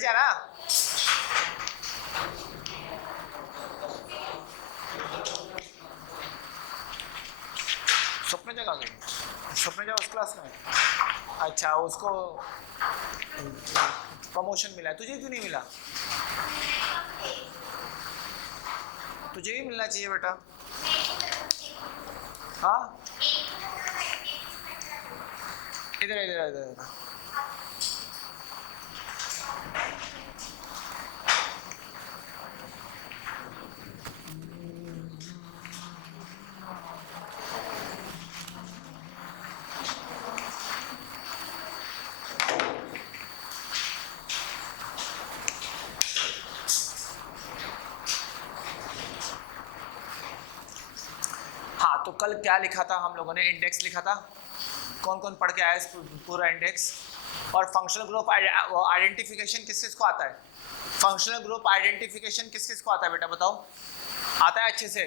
बैठ जाना। स्वप्न जगह गई, स्वप्न जगह उस क्लास में। अच्छा, उसको प्रमोशन मिला, तुझे क्यों नहीं मिला? तुझे भी मिलना चाहिए बेटा। हाँ, इधर इधर इधर। हाँ, तो कल क्या लिखा था हम लोगों ने? इंडेक्स लिखा था। कौन कौन पढ़ के आया इस पूरा इंडेक्स? और फंक्शनल ग्रुप आइडेंटिफिकेशन किस किस को आता है? फंक्शनल ग्रुप आइडेंटिफिकेशन किस किस को आता है बेटा, बताओ? आता है अच्छे से?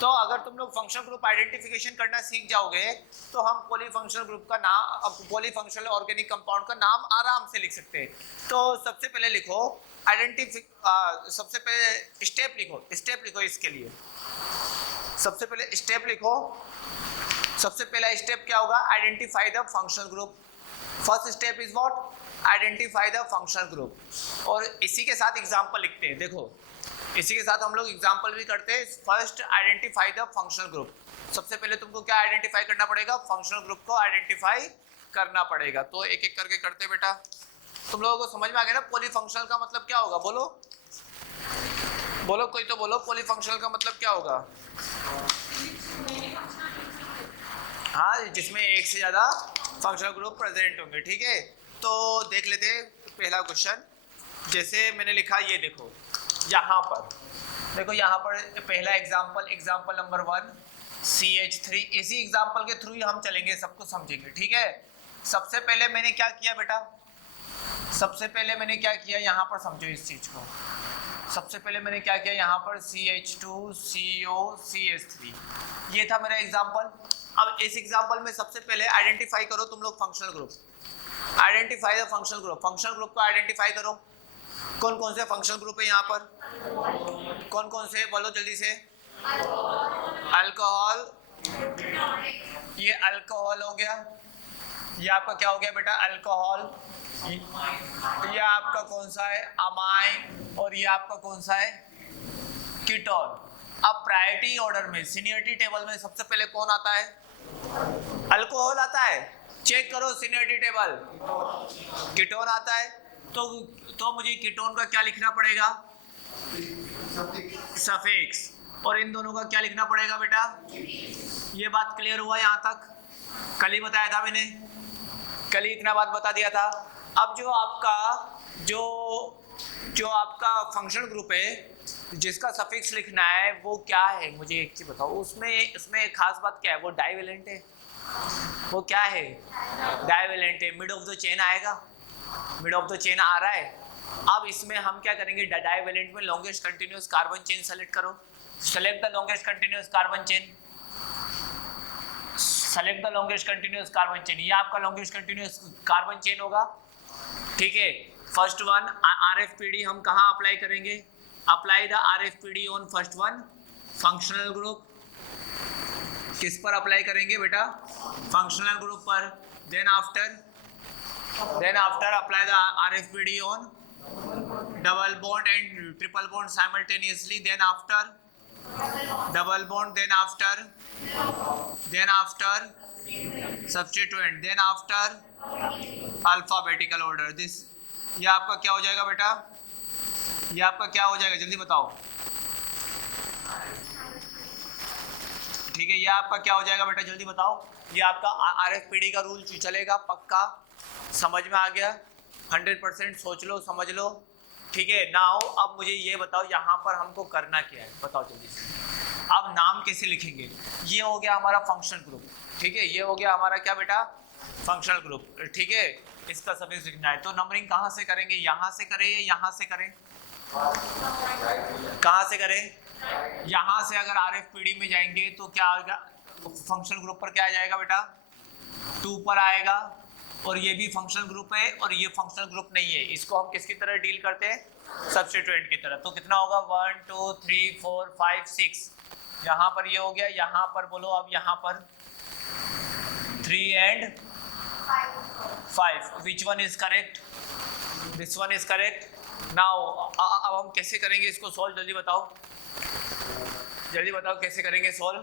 तो अगर तुम लोग फंक्शनल ग्रुप आइडेंटिफिकेशन करना सीख जाओगे तो हम पॉलीफंक्शनल ग्रुप का नाम, पॉलीफंक्शनल ऑर्गेनिक कंपाउंड का नाम आराम से लिख सकते हैं। तो सबसे पहले लिखो सबसे पहले स्टेप लिखो इसके लिए। सबसे पहले स्टेप लिखो। सबसे पहला स्टेप क्या होगा? Identify the functional group. First step is what? Identify the functional group. और इसी के साथ एग्जांपल लिखते हैं। देखो, इसी के साथ हम लोग एग्जांपल भी करते हैं। First identify the functional group. सबसे पहले तुमको क्या आइडेंटिफाई करना पड़ेगा? फंक्शनल ग्रुप को आइडेंटिफाई करना पड़ेगा। तो एक एक करके करते बेटा। तुम लोगों को समझ में आ गया ना पॉलीफंक्शनल का मतलब क्या होगा? बोलो बोलो, कोई तो बोलो, पॉलीफंक्शनल का मतलब क्या होगा? हाँ, जिसमें एक से ज्यादा फंक्शनल ग्रुप प्रेजेंट होंगे। ठीक है, तो देख लेते हैं पहला क्वेश्चन। जैसे मैंने लिखा, ये देखो यहाँ पर, देखो यहाँ पर पहला एग्जाम्पल नंबर 1 CH3। इसी एग्जाम्पल के थ्रू ही हम चलेंगे, सब कुछ समझेंगे। ठीक है, सबसे पहले मैंने क्या किया बेटा? सबसे पहले मैंने क्या किया, यहाँ पर समझो इस चीज को। सबसे पहले मैंने क्या किया, यहाँ पर CH2 CO CH3, ये था मेरा एग्जाम्पल। अब इस एग्जाम्पल में सबसे पहले आइडेंटिफाई करो तुम लोग functional group. Identify the functional group. Functional group को आइडेंटिफाई करो। कौन कौन से फंक्शनल ग्रुप है यहाँ पर? कौन कौन से बोलो जल्दी से? अल्कोहल, ये अल्कोहल हो गया। ये आपका क्या हो गया बेटा? अल्कोहल। ये आपका कौन सा है? अमाइन। और ये आपका कौन सा है? कीटोन। अब प्रायोरिटी ऑर्डर में, सीनियरिटी टेबल में सबसे पहले कौन आता है? अल्कोहल आता है। चेक करो सीनियरिटी टेबल, कीटोन आता है। तो मुझे कीटोन का क्या लिखना पड़ेगा? सफिक्स। और इन दोनों का क्या लिखना पड़ेगा बेटा? ये बात क्लियर हुआ यहाँ तक? कल ही बताया था मैंने, कल ही इतना बात बता दिया था। अब जो आपका फंक्शनल ग्रुप है जिसका सफिक्स लिखना है वो क्या है, मुझे एक चीज बताओ। उसमें खास बात क्या है? वो डाइवेलेंट है। वो क्या है? डाइवेलेंट है। मिड ऑफ द चेन आएगा, मिड ऑफ द चेन आ रहा है। अब इसमें हम क्या करेंगे? डाइवेलेंट में longest continuous carbon chain select करो। Select the longest continuous carbon chain. Select the longest continuous carbon chain. ये आपका लॉन्गेस्ट कंटिन्यूअस कार्बन चेन होगा। ठीक है, फर्स्ट वन RFPD हम कहाँ अप्लाई करेंगे? Apply the RFPD on first one functional group. किस पर अप्लाई करेंगे बेटा? फंक्शनल ग्रुप पर। Then after apply the RFPD on double bond and triple bond simultaneously. Then after double bond, then after substituent, then after alphabetical order. This, ये आपका क्या हो जाएगा बेटा? ये आपका क्या हो जाएगा जल्दी बताओ? ठीक है, ये आपका क्या हो जाएगा बेटा जल्दी बताओ? ये आपका RFPD का रूल चलेगा पक्का? समझ में आ गया? 100% सोच लो, समझ लो। ठीक है, नाउ अब मुझे ये बताओ यहाँ पर हमको करना क्या है, बताओ जल्दी से। अब नाम कैसे लिखेंगे? ये हो गया हमारा फंक्शनल ग्रुप। ठीक है, ये हो गया हमारा क्या बेटा? Functional group. ठीक है, इसका सफिक्स लिखना है। तो नंबरिंग कहाँ से करेंगे? यहाँ से करें या यहाँ से करें? कहाँ से करें? यहाँ से। अगर RFPD में जाएंगे तो क्या आएगा? फंक्शनल ग्रुप पर क्या आ जाएगा बेटा? 2 पर आएगा। और ये भी फंक्शनल ग्रुप है और ये फंक्शनल ग्रुप नहीं है, इसको हम किसकी तरह डील करते हैं, सब्स्टिट्यूएंट की तरह। तो कितना होगा 1 2 3 4 5 6, यहाँ पर ये हो गया, यहाँ पर बोलो अब यहाँ पर 3 and 5, which one is correct, this one is correct। Now अब हम कैसे करेंगे इसको सॉल्व, जल्दी बताओ, जल्दी बताओ कैसे करेंगे सॉल्व।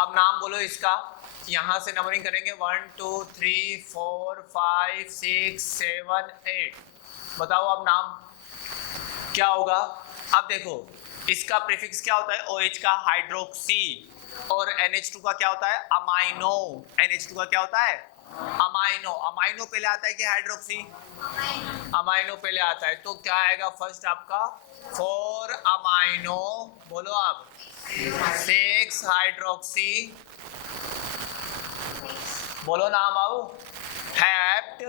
अब नाम बोलो इसका, यहाँ से नंबरिंग करेंगे 1 2 3 4 5 6 7 8, बताओ अब नाम क्या होगा। अब देखो इसका प्रीफिक्स क्या होता है, OH का हाइड्रोक्सी, और NH2 का क्या होता है, अमाइनो। NH2 का क्या होता है, अमाइनो। अमाइनो पहले आता है कि हाइड्रोक्सी, अमाइनो पहले आता है। तो क्या आएगा फर्स्ट आपका 4 अमाइनो, बोलो अब 6 हाइड्रोक्सी, बोलो नाम आओ, hept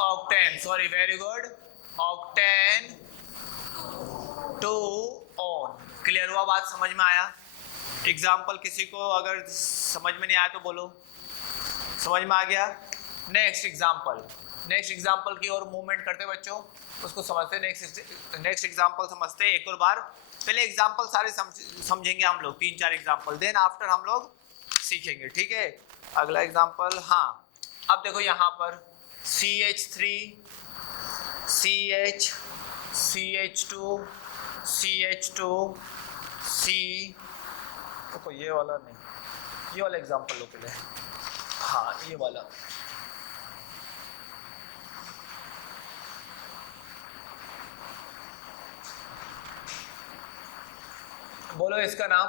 octane, sorry very good, octane 2 on. Clear हुआ बात, समझ में आया। एग्जाम्पल किसी को अगर समझ में नहीं आया तो बोलो, समझ में आ गया। नेक्स्ट एग्जाम्पल, नेक्स्ट एग्जाम्पल की ओर मूवमेंट करते बच्चों, उसको समझते, नेक्स्ट एग्जाम्पल समझते एक और बार। पहले एग्जाम्पल सारे समझेंगे हम लोग, 3-4 एग्जाम्पल, देन आफ्टर हम लोग सीखेंगे, ठीक है। अगला एग्जाम्पल, हाँ अब देखो यहाँ पर CH3 CH CH2 CH2 C, तो ये वाला नहीं, ये वाला एग्जाम्पल लो पहले, हाँ ये वाला, बोलो इसका नाम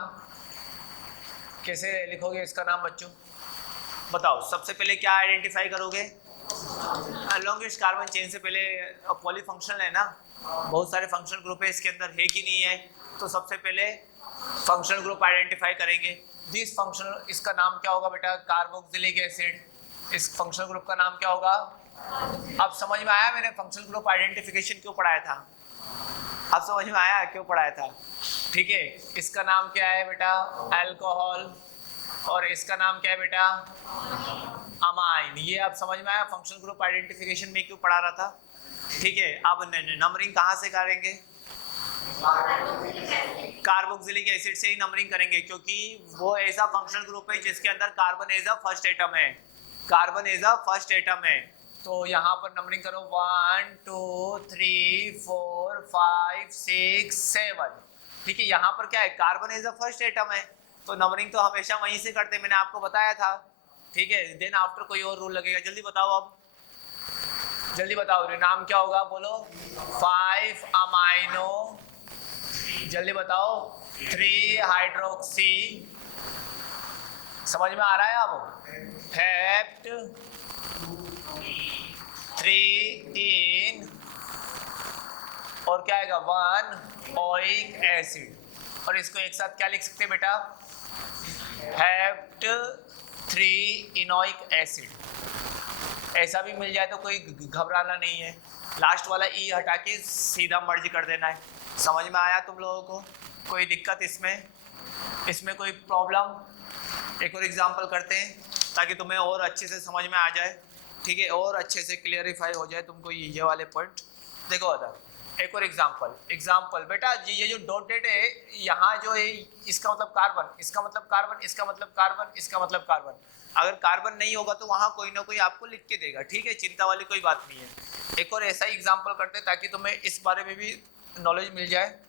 कैसे लिखोगे, इसका नाम बच्चों बताओ। सबसे पहले क्या आइडेंटिफाई करोगे, लॉन्गेस्ट कार्बन चेन से पहले पॉलीफंक्शनल है ना, बहुत सारे फंक्शनल ग्रुप है इसके अंदर, है कि नहीं है। तो सबसे पहले फंक्शनल ग्रुप आइडेंटिफाई करेंगे। दिस फंक्शनल, इसका नाम क्या होगा बेटा, कार्बोक्सिलिक एसिड। इस फंक्शनल ग्रुप का नाम क्या होगा, अब समझ में आया, मैंने फंक्शनल ग्रुप आइडेंटिफिकेशन क्यों पढ़ाया था, अब समझ में आया क्यों पढ़ाया था, ठीक है। इसका नाम क्या है बेटा, अल्कोहल, और इसका नाम क्या है बेटा, अमाइन। ये आप समझ में आया फंक्शनल ग्रुप आइडेंटिफिकेशन में क्यों पढ़ा रहा था, ठीक है। अब नंबरिंग कहाँ से करेंगे, कार्बोक्सिलिक एसिड से ही नंबरिंग करेंगे, क्योंकि वो ऐसा फंक्शनल ग्रुप है जिसके अंदर carbon as a first atom है, carbon as a first atom है। तो यहाँ पर नंबरिंग करो 1 2 3 4 5 6 7, ठीक है। यहाँ पर क्या है, carbon as a first atom है, तो नंबरिंग तो हमेशा वहीं से करते, मैंने आपको बताया था, ठीक है। देन आफ्टर कोई और रूल लगेगा, जल्दी बताओ, अब जल्दी बताओ नाम क्या होगा, बोलो 5 अमाइनो, जल्दी बताओ 3 हाइड्रोक्सी, समझ में आ रहा है अब, हेप्ट 3 इन, और क्या आएगा 1 ओइक एसिड, और इसको एक साथ क्या लिख सकते हैं बेटा, हेप्ट 3 इनोइक एसिड। ऐसा भी मिल जाए तो कोई घबराना नहीं है, लास्ट वाला ई हटा के सीधा मर्ज कर देना है। समझ में आया तुम लोगों को, कोई दिक्कत इसमें, इसमें कोई प्रॉब्लम। एक और एग्जांपल करते हैं ताकि तुम्हें और अच्छे से समझ में आ जाए, ठीक है, और अच्छे से क्लियरिफाई हो जाए तुमको ये वाले पॉइंट। देखो अदर एक और एग्जांपल बेटा, ये जो डॉटेड है यहाँ जो है, इसका मतलब कार्बन, इसका मतलब कार्बन, इसका मतलब कार्बन, इसका मतलब कार्बन। अगर कार्बन नहीं होगा तो वहाँ कोई ना कोई आपको लिख के देगा, ठीक है, चिंता वाली कोई बात नहीं है। एक और ऐसा ही एग्जांपल करते हैं ताकि तुम्हें इस बारे में भी नॉलेज मिल जाए।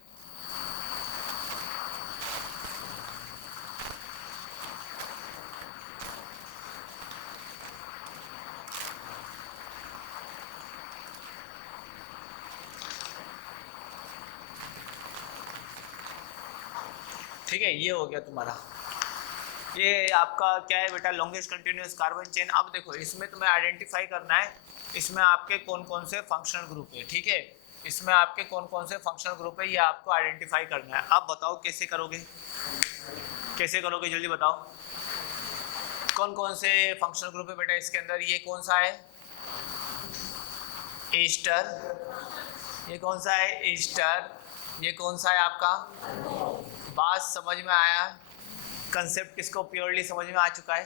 ठीक है, ये हो गया तुम्हारा, ये आपका क्या है बेटा, लॉन्गेस्ट कंटिन्यूअस कार्बन चेन। अब देखो इसमें तुम्हें आइडेंटिफाई करना है, इसमें आपके कौन कौन से फंक्शनल ग्रुप है, ठीक है, इसमें आपके कौन कौन से फंक्शनल ग्रुप है ये आपको आइडेंटिफाई करना है। अब बताओ कैसे करोगे, कैसे करोगे, जल्दी बताओ कौन कौन से फंक्शनल ग्रुप है बेटा इसके अंदर। ये कौन सा है, ईस्टर, ये कौन सा है, ईस्टर, ये कौन सा है आपका, बात समझ में आया, कंसेप्ट किसको प्योरली समझ में आ चुका है।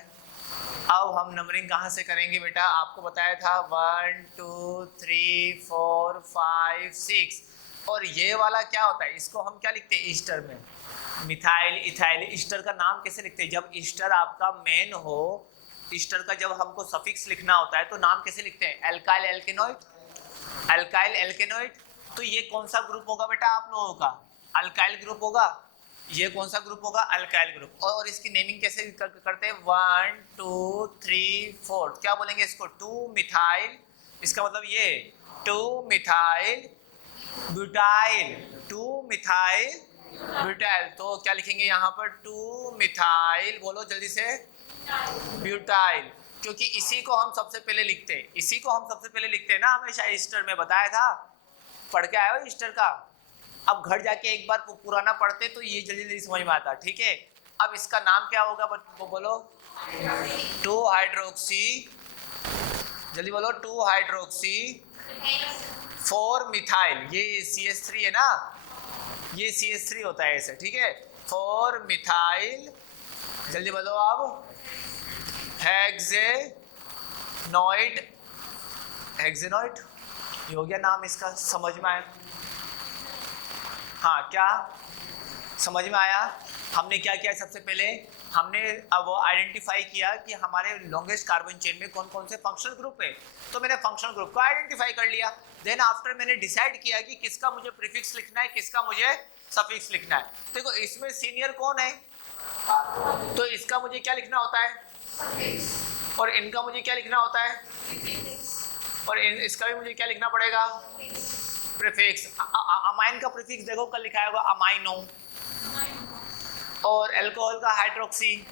अब हम नंबरिंग कहाँ से करेंगे बेटा? आपको बताया था 1 2 3 4 5 6। और ये वाला क्या होता है, इसको हम क्या लिखते हैं ईस्टर में? Methyl ethyl. ईस्टर का नाम कैसे लिखते हैं? जब ईस्टर आपका मेन हो, ईस्टर का जब हमको सफिक्स लिखना होता है तो नाम कैसे लिखते हैं? Alkyl alkanoid, alkyl alkanoid. तो ये कौन सा ग्रुप होगा बेटा आप लोगों का? अल्काइल ग्रुप होगा। ये कौन सा ग्रुप होगा? Alkyl group. और इसकी नेमिंग कैसे करते हैं? 1 2 3 4 क्या बोलेंगे इसको? 2 मिथाइल। इसका मतलब ये 2 मिथाइल ब्यूटाइल, 2 मिथाइल ब्यूटाइल। तो क्या लिखेंगे यहाँ पर? 2 मिथाइल, बोलो जल्दी से, ब्यूटाइल। क्योंकि इसी को हम सबसे पहले लिखते हैं, इसी को हम सबसे पहले लिखते हैं ना हमेशा। ईस्टर में बताया था, पढ़ के आए हो ईस्टर का? अब घर जाके एक बार पुराना पढ़ते तो ये जल्दी जल्दी समझ में आता। ठीक है, अब इसका नाम क्या होगा बोलो? 2 हाइड्रोक्सी, जल्दी बोलो, 2 हाइड्रोक्सी 4 मिथाइल। ये CH3 है ना, ये CH3 होता है ऐसे। ठीक है, 4 मिथाइल, जल्दी बोलो अब, हेक्सेनॉइड। हेक्सेनॉइड ये हो गया नाम इसका, समझ में आया? हाँ, क्या समझ में आया? हमने क्या किया? सबसे पहले हमने अब आइडेंटिफाई किया कि हमारे लॉन्गेस्ट कार्बन चेन में कौन कौन से फंक्शनल ग्रुप है। तो मैंने फंक्शनल ग्रुप को आइडेंटिफाई कर लिया। देन आफ्टर मैंने डिसाइड किया कि किसका मुझे प्रीफिक्स लिखना है, किसका मुझे सफिक्स लिखना है। देखो इसमें सीनियर कौन है, तो इसका मुझे क्या लिखना होता है? और इनका मुझे क्या लिखना होता है? और इसका भी मुझे क्या लिखना पड़ेगा? प्रीफिक्स। अमाइन का प्रीफिक्स देखो कल लिखा होगा अमाइनो, और अल्कोहल का हाइड्रोक्सी।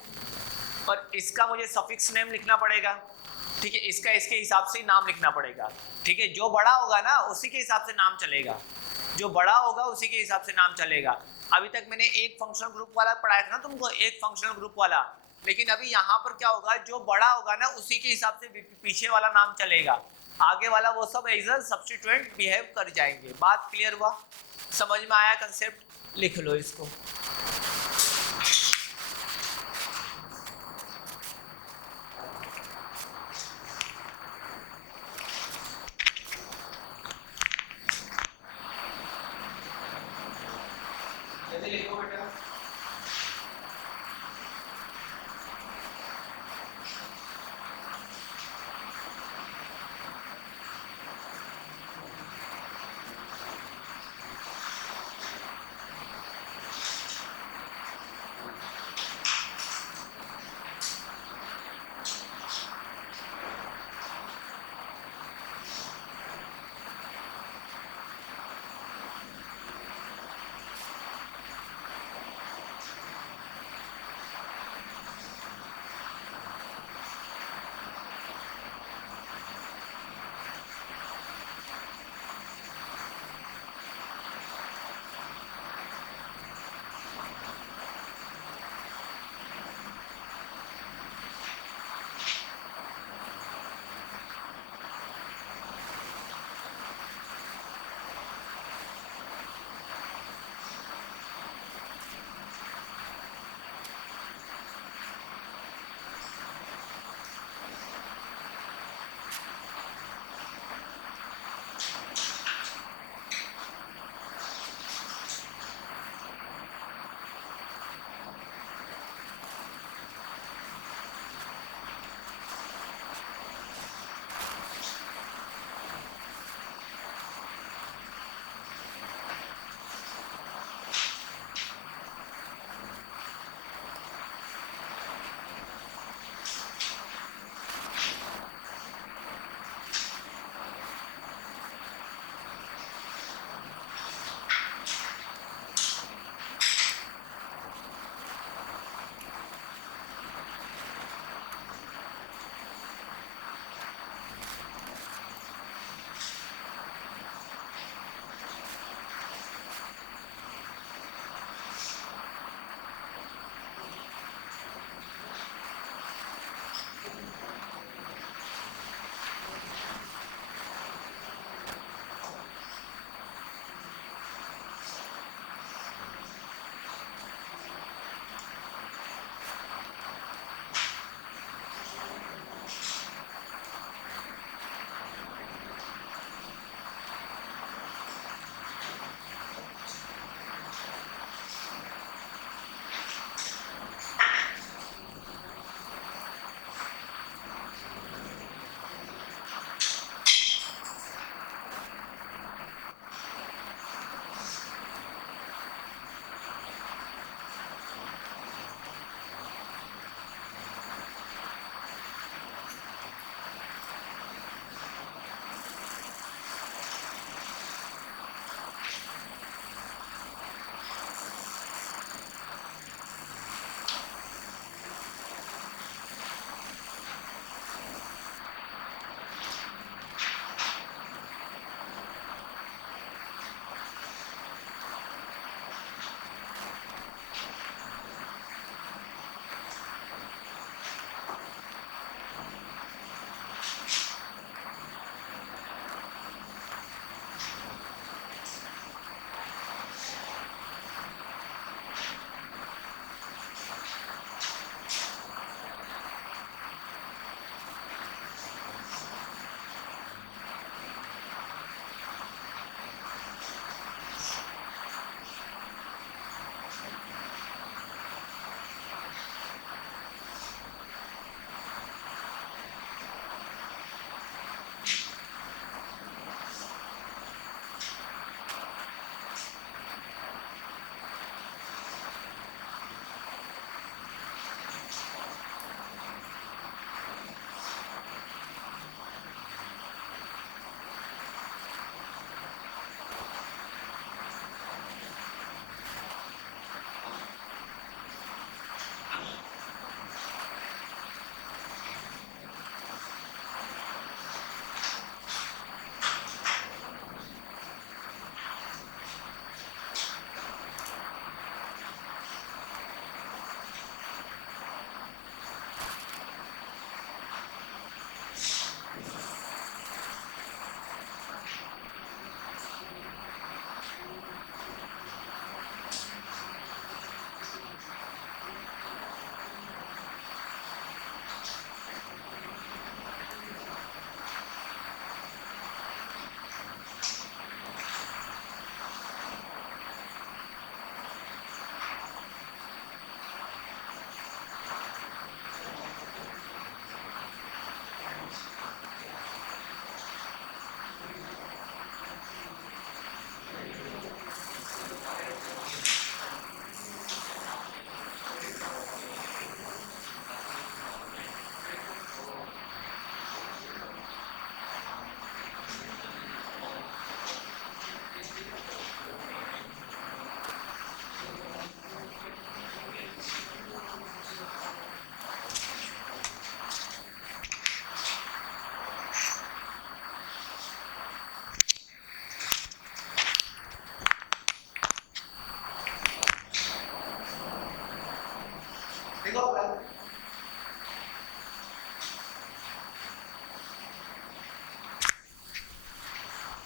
और इसका मुझे सफिक्स नेम लिखना पड़ेगा। ठीक है, इसका इसके हिसाब से नाम लिखना पड़ेगा। ठीक है, जो बड़ा होगा ना उसी के हिसाब से नाम चलेगा, जो बड़ा होगा उसी के हिसाब से नाम चलेगा। अभी तक मैंने एक फंक्शनल ग्रुप वाला पढ़ाया था ना तुमको, एक फंक्शनल ग्रुप वाला। लेकिन अभी यहाँ पर क्या होगा, जो बड़ा होगा ना उसी के हिसाब से पीछे वाला नाम चलेगा, आगे वाला वो सब एज अ सब्स्टिट्यूएंट बिहेव कर जाएंगे। बात क्लियर हुआ? समझ में आया कंसेप्ट? लिख लो इसको। लिखो बेटा।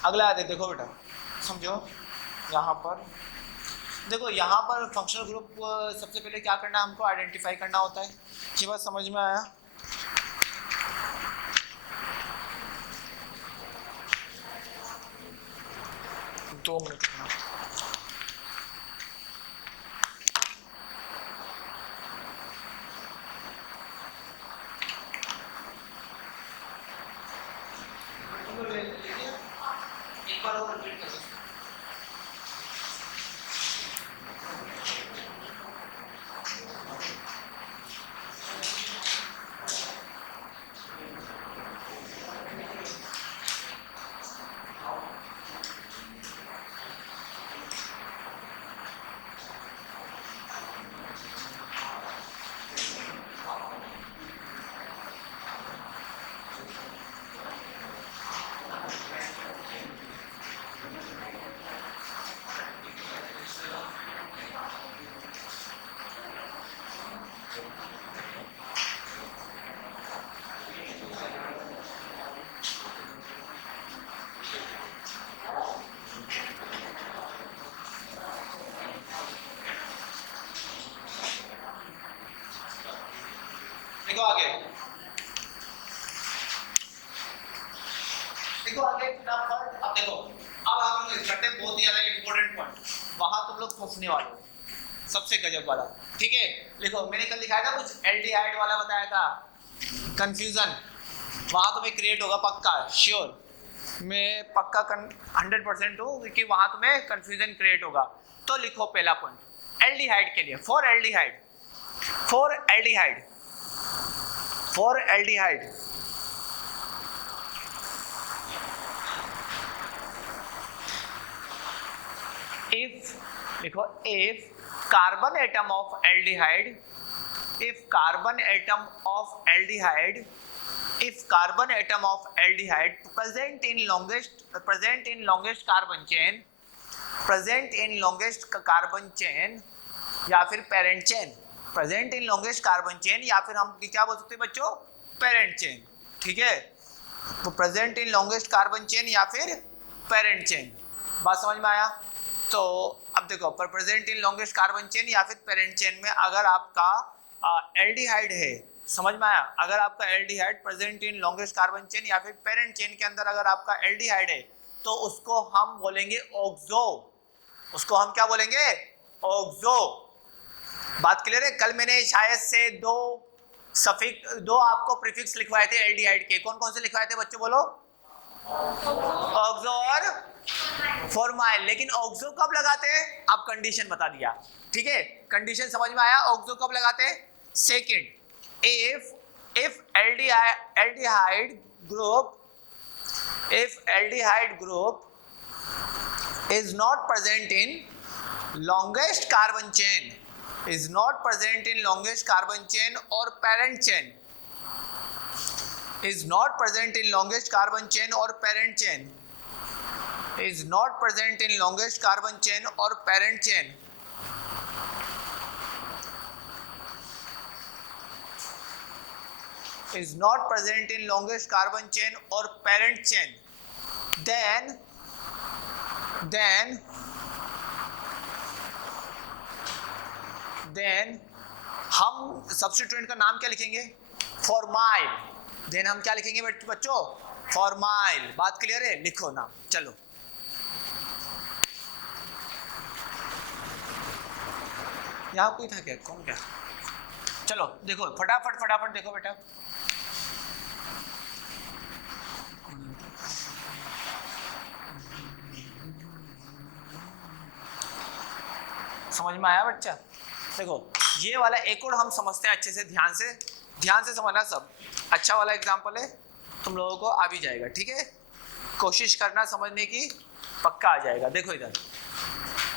अगला देखो बेटा, समझो यहाँ पर देखो, यहाँ पर फंक्शनल ग्रुप सबसे पहले क्या करना है, हमको आइडेंटिफाई करना होता है। ये बात समझ में आया? दो मिनट। एक बार और रिपीट कर सकते हैं। देखो आगे, देखो आगे फटाफट। अब देखो, अब हम लोग करते हैं बहुत ही ज्यादा इंपॉर्टेंट पॉइंट, वहां तुम लोग फंसने वाले हो, सबसे गजब वाला। ठीक है, देखो मैंने कल दिखाया था कुछ एल्डिहाइड वाला बताया था, कंफ्यूजन वहां तुम्हें क्रिएट होगा पक्का, श्योर, मैं पक्का 100% हूँ कि वहां तुम्हें कंफ्यूजन क्रिएट होगा। तो लिखो पहला पॉइंट एल्डिहाइड के लिए, for aldehyde, for aldehyde, for aldehyde if, देखो if carbon atom of aldehyde, if carbon atom of aldehyde, if carbon atom of aldehyde present in longest carbon chain, present in longest carbon chain या फिर parent chain, present in longest carbon chain या फिर हम क्या बोल सकते हैं बच्चों, parent chain। ठीक है, तो present in longest carbon chain या फिर parent chain, बात समझ में आया? तो अब देखो, पर present in longest carbon chain या फिर पेरेंट चेन में अगर आपका एल्डिहाइड है, समझ में आया? अगर आपका aldehyde present in longest carbon chain या फिर पेरेंट चेन के अंदर अगर आपका एल्डिहाइड है तो उसको हम बोलेंगे ऑक्सो, उसको हम क्या बोलेंगे, ऑक्सो। बात क्लियर है? कल मैंने शायद से दो आपको प्रीफिक्स लिखवाए थे एल्डिहाइड के, कौन कौन से लिखवाए थे बच्चों, बोलो? ऑक्सो और फॉर्माइल। लेकिन ऑक्सो कब लगाते हैं, आप कंडीशन बता दिया। ठीक है, कंडीशन समझ में आया? ऑक्सो कब लगाते हैं? Second, if aldehyde group, if aldehyde group is not present in longest carbon chain, is not present in longest carbon chain or parent chain, is not present in longest carbon chain or parent chain, is not present in longest carbon chain or parent chain, is not present in longest carbon chain or parent chain, then हम substituent का नाम क्या लिखेंगे, formyl. Then हम क्या लिखेंगे बच्चों, formyl. बात क्लियर है? लिखो नाम, चलो। यहाँ कोई था क्या, कौन क्या? चलो देखो फटाफट फटाफट देखो बेटा, समझ में आया बच्चा? देखो ये वाला एक और हम समझते हैं अच्छे से, ध्यान से समझना सब। अच्छा वाला एग्जांपल है, तुम लोगों को आ भी जाएगा। ठीक है, कोशिश करना समझने की, पक्का आ जाएगा। देखो इधर,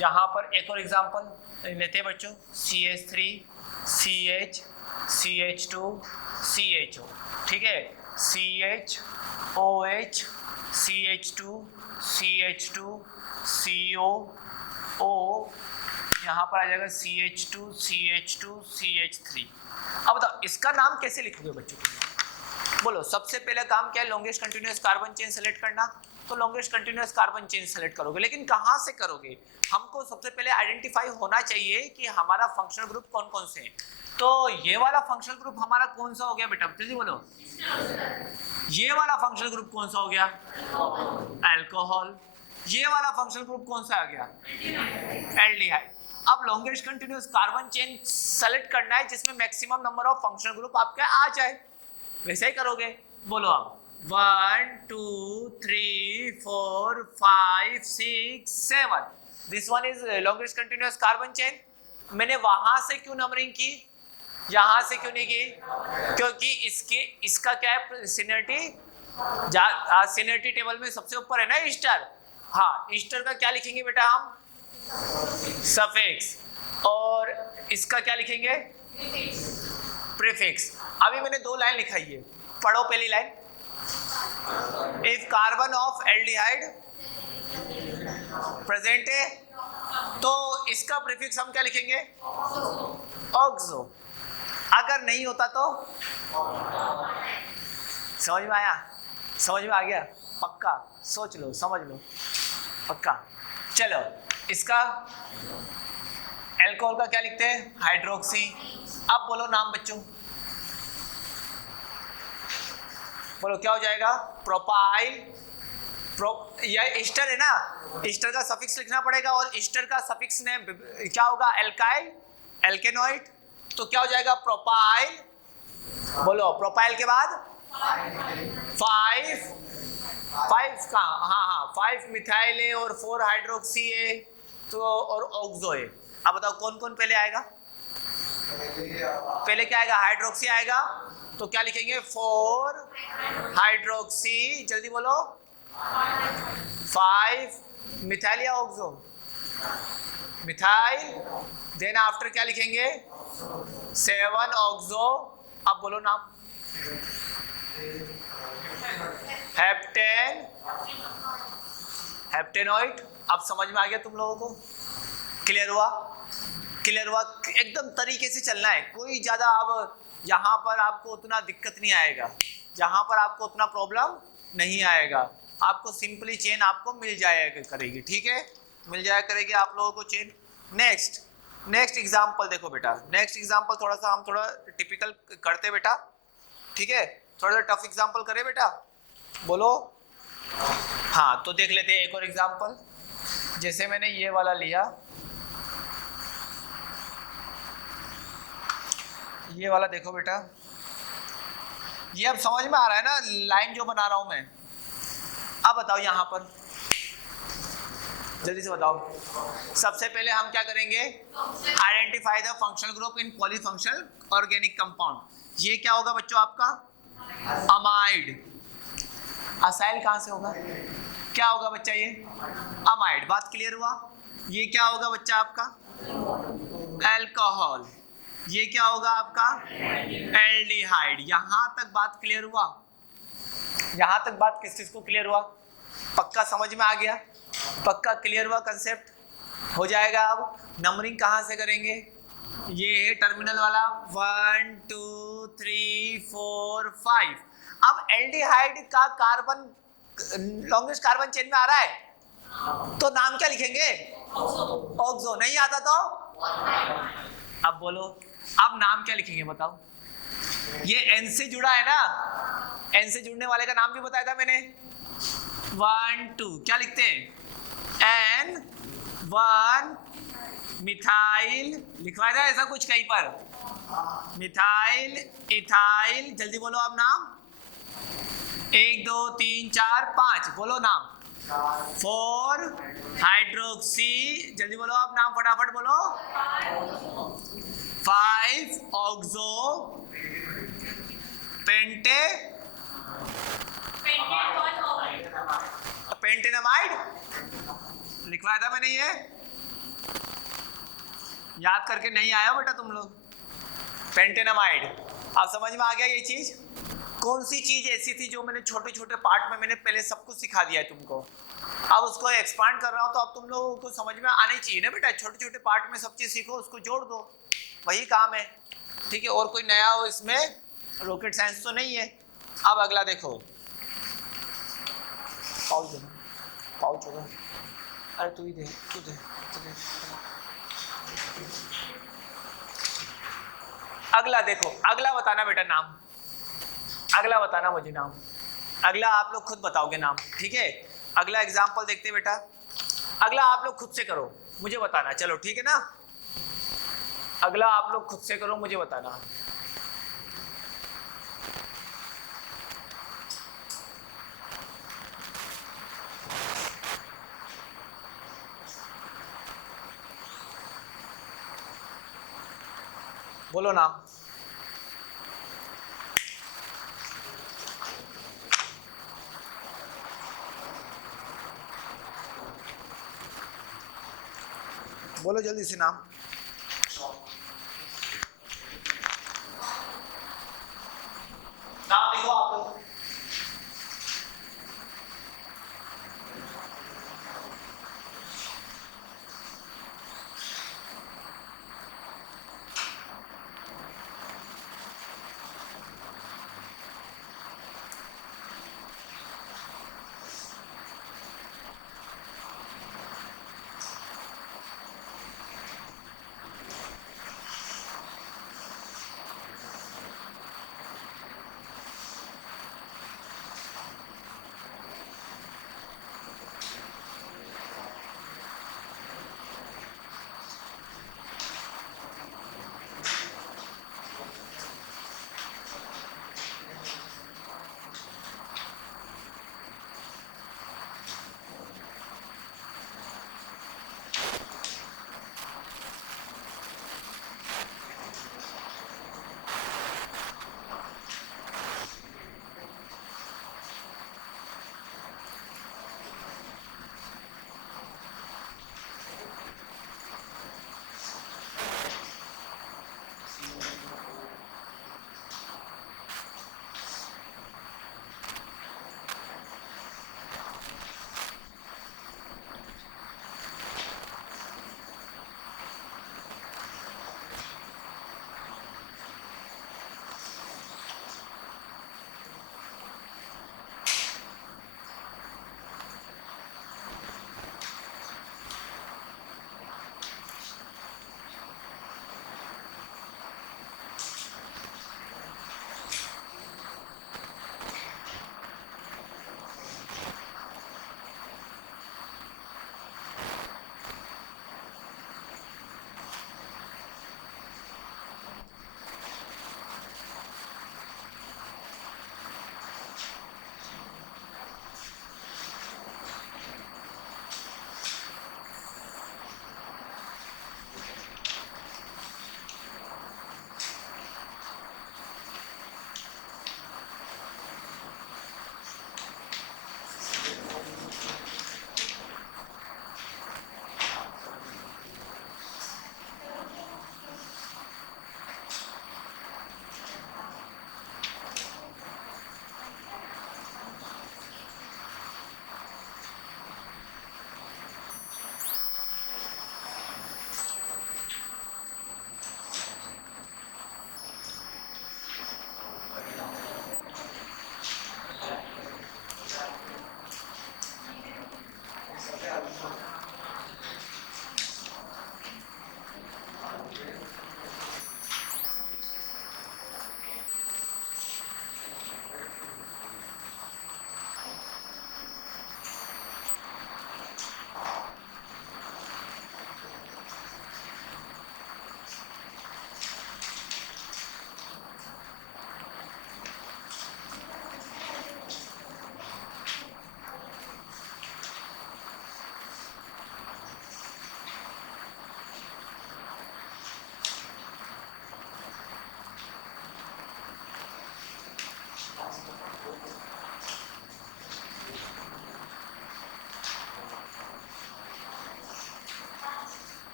यहाँ पर एक और एग्जांपल लेते हैं बच्चों, CH3 CH CH2 CHO। ठीक है, CHOH CH2 CH2 COO, यहाँ पर आ जाएगा CH2 CH2 CH3। अब बताओ इसका नाम कैसे लिखोगे बच्चों? बोलो, सबसे पहले काम क्या है, longest continuous carbon chain select करना, तो longest continuous carbon chain select करोगे। लेकिन कहाँ से करोगे? हमको सबसे पहले आइडेंटिफाई होना चाहिए कि हमारा फंक्शनल ग्रुप कौन कौन से हैं। तो ये वाला फंक्शनल ग्रुप हमारा कौन सा हो गया बेटा, जल्दी बोलो। ये वाला फंक्शनल ग्रुप कौन सा हो गया? अल्कोहल। ये वाला फंक्शनल ग्रुप कौन सा आ गया? एल्डिहाइड। अब longest continuous carbon chain select करना है जिसमें maximum number of functional group आपके आ जाए, वैसे ही करोगे। बोलो आप 1 2 3 4 5 6 7। This one is longest continuous carbon chain. मैंने वहां से क्यों नंबरिंग की, यहां से क्यों नहीं की? क्योंकि इसका क्या है, सीनियरिटी, सीनियरिटी टेबल में सबसे ऊपर है ना ईस्टर। हाँ, ईस्टर का क्या लिखेंगे बेटा हम? सफिक्स। और इसका क्या लिखेंगे? प्रीफिक्स। अभी मैंने 2 लाइन लिखाई है, पढ़ो पहली line. If carbon of aldehyde present है तो इसका प्रीफिक्स हम क्या लिखेंगे? ऑक्सो। अगर नहीं होता तो? समझ में आया? समझ में आ गया? पक्का सोच लो, समझ लो, पक्का। चलो, इसका अल्कोहल का क्या लिखते हैं? हाइड्रोक्सी। अब बोलो नाम बच्चों, बोलो क्या हो जाएगा? प्रोपाइल। यह ईस्टर है ना, ईस्टर का सफिक्स लिखना पड़ेगा और ईस्टर का सफिक्स ने क्या होगा? एल्काइल, एल्केनॉइड। तो क्या हो जाएगा? प्रोपाइल। बोलो प्रोपाइल के बाद 5 का, हाँ 5 मिथाइल है और 4 हाइड्रोक्सी है, तो और ऑक्सो है। अब बताओ कौन कौन पहले आएगा? पहले क्या आएगा? हाइड्रोक्सी आएगा। तो क्या लिखेंगे? 4 हाइड्रोक्सी। जल्दी बोलो। 5 मिथाइल या ऑक्सो? मिथाइल। देन आफ्टर क्या लिखेंगे? 7 ऑक्सो। अब बोलो नाम। हेप्टेन, हेप्टेनॉइड। अब समझ में आ गया तुम लोगों को? क्लियर हुआ? क्लियर हुआ? एकदम तरीके से चलना है, कोई ज्यादा अब यहाँ पर आपको उतना दिक्कत नहीं आएगा, यहाँ पर आपको उतना प्रॉब्लम नहीं आएगा। आपको सिंपली चेन आपको मिल जाएगा करेगी, ठीक है, मिल जाया करेगी आप लोगों को चेन। नेक्स्ट एग्जांपल देखो बेटा, नेक्स्ट एग्जांपल थोड़ा सा हम थोड़ा टिपिकल करते बेटा, ठीक है, थोड़ा सा टफ एग्जांपल करें बेटा, बोलो। हाँ तो देख लेते हैं एक और एग्जांपल। जैसे मैंने ये वाला लिया, ये वाला देखो बेटा, ये अब समझ में आ रहा है ना लाइन जो बना रहा हूं मैं। अब बताओ यहाँ पर जल्दी से बताओ। सबसे पहले हम क्या करेंगे? Identify the functional group in polyfunctional organic compound. ये क्या होगा बच्चों आपका? अमाइड। असाइल कहाँ से होगा? क्या होगा बच्चा? ये अमाइड। बात क्लियर हुआ? ये क्या होगा बच्चा आपका? अल्कोहल। ये क्या होगा आपका? एल्डिहाइड। यहां तक बात क्लियर हुआ? यहां तक बात किस चीज को क्लियर हुआ? पक्का समझ में आ गया? पक्का क्लियर हुआ? कंसेप्ट हो जाएगा। अब नंबरिंग कहां से करेंगे? ये टर्मिनल वाला 1 2 3 4 5। अब एल्डिहाइड का कार्बन लॉन्गेस्ट कार्बन चेन में आ रहा है तो नाम क्या लिखेंगे? ऑक्सो। नहीं आता तो? अब बोलो, अब नाम क्या लिखेंगे बताओ? ये एन से जुड़ा है ना, एन से जुड़ने वाले का नाम भी बताया था मैंने। 1 2 क्या लिखते हैं? एन 1 मिथाइल लिखवाया था ऐसा कुछ कहीं पर? Methyl, ethyl. जल्दी बोलो अब नाम। 1 2 3 4 5 बोलो नाम। 4 हाइड्रोक्सी। जल्दी बोलो अब नाम, फटाफट बोलो। 5 ऑक्सो पेंटे पेंटेनामाइड लिखवाया था मैंने। ये याद करके नहीं आया बेटा तुम लोग? पेंटेनामाइड। अब समझ में आ गया ये चीज? कौन सी चीज ऐसी थी जो मैंने छोटे छोटे पार्ट में मैंने पहले सब कुछ सिखा दिया है तुमको, अब उसको एक्सपांड कर रहा हूं तो अब तुम लोगों को समझ में आनी चाहिए ना बेटा। छोटे छोटे पार्ट में सब चीज सीखो, उसको जोड़ दो, वही काम है, ठीक है। और कोई नया हो इसमें रॉकेट साइंस तो नहीं है। अब अगला देखो, पाउच होगा, अरे तू ही दे, तू दे, तू दे। अगला देखो, अगला बताना बेटा नाम, अगला बताना मुझे नाम, अगला आप लोग खुद बताओगे नाम, ठीक है। अगला एग्जाम्पल देखते हैं बेटा, अगला आप लोग खुद से करो, मुझे बताना, चलो ठीक है ना। अगला आप लोग खुद से करो, मुझे बताना। बोलो नाम। बोलो जल्दी से नाम। नाम लिखो आप लोग।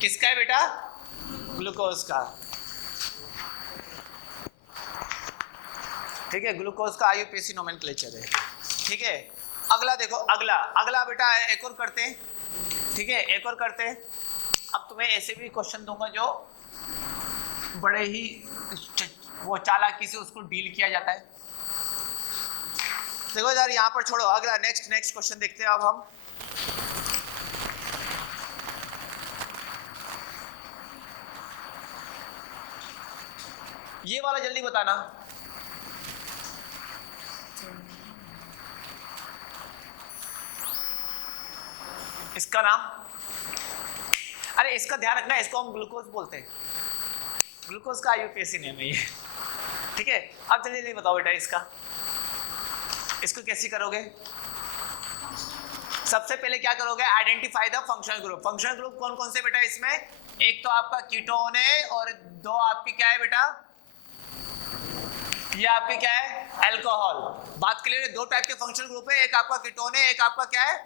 किसका है बेटा? ग्लूकोज का। ठीक है, ग्लूकोज का आईयूपीएसी नोमेनक्लेचर है। ठीक है, अगला देखो, अगला बेटा एक और करते हैं। ठीक है, एक और करते हैं। अब तुम्हें ऐसे भी क्वेश्चन दूंगा जो बड़े ही वो चालाकी से उसको डील किया जाता है। देखो यार, यहाँ पर छोड़ो, अगला नेक्स्ट क्वेश्चन देखते हैं अब हम। ये वाला जल्दी बताना। इसका नाम, अरे इसका ध्यान रखना, इसको हम ग्लूकोज बोलते हैं। ग्लूकोज का आईयूपीएसी नेम है ये। ठीक है, अब जल्दी जल्दी बताओ बेटा इसका, इसको कैसे करोगे? सबसे पहले क्या करोगे? Identify the functional group. Functional group कौन कौन से बेटा इसमें? एक तो आपका कीटोन है और दो आपकी क्या है बेटा? ये आपके क्या है? अल्कोहल। बात क्लियर है? दो टाइप के फंक्शनल ग्रुप है, एक आपका कीटोन है, एक आपका क्या है?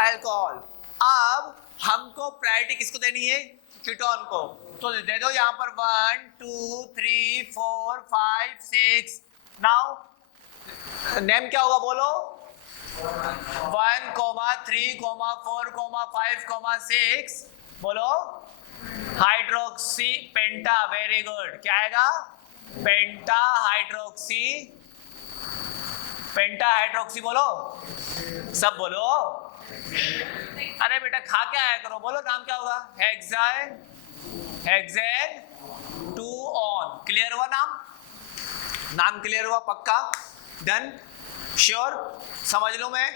अल्कोहल। अब हमको प्रायोरिटी किसको देनी है? कीटोन को। तो दे दो यहाँ पर 1 2 3 4 5 6। नाउ नेम क्या होगा बोलो? 1, 3, 4, 5, 6। बोलो। Hydroxy penta. Very good. क्या आएगा? पेंटा हाइड्रोक्सी। पेंटा हाइड्रोक्सी बोलो, सब बोलो। अरे बेटा खा के आया करो, बोलो नाम क्या होगा? Hexane 2 on. क्लियर हुआ? नाम क्लियर हुआ? पक्का? डन? श्योर? समझ लो, मैं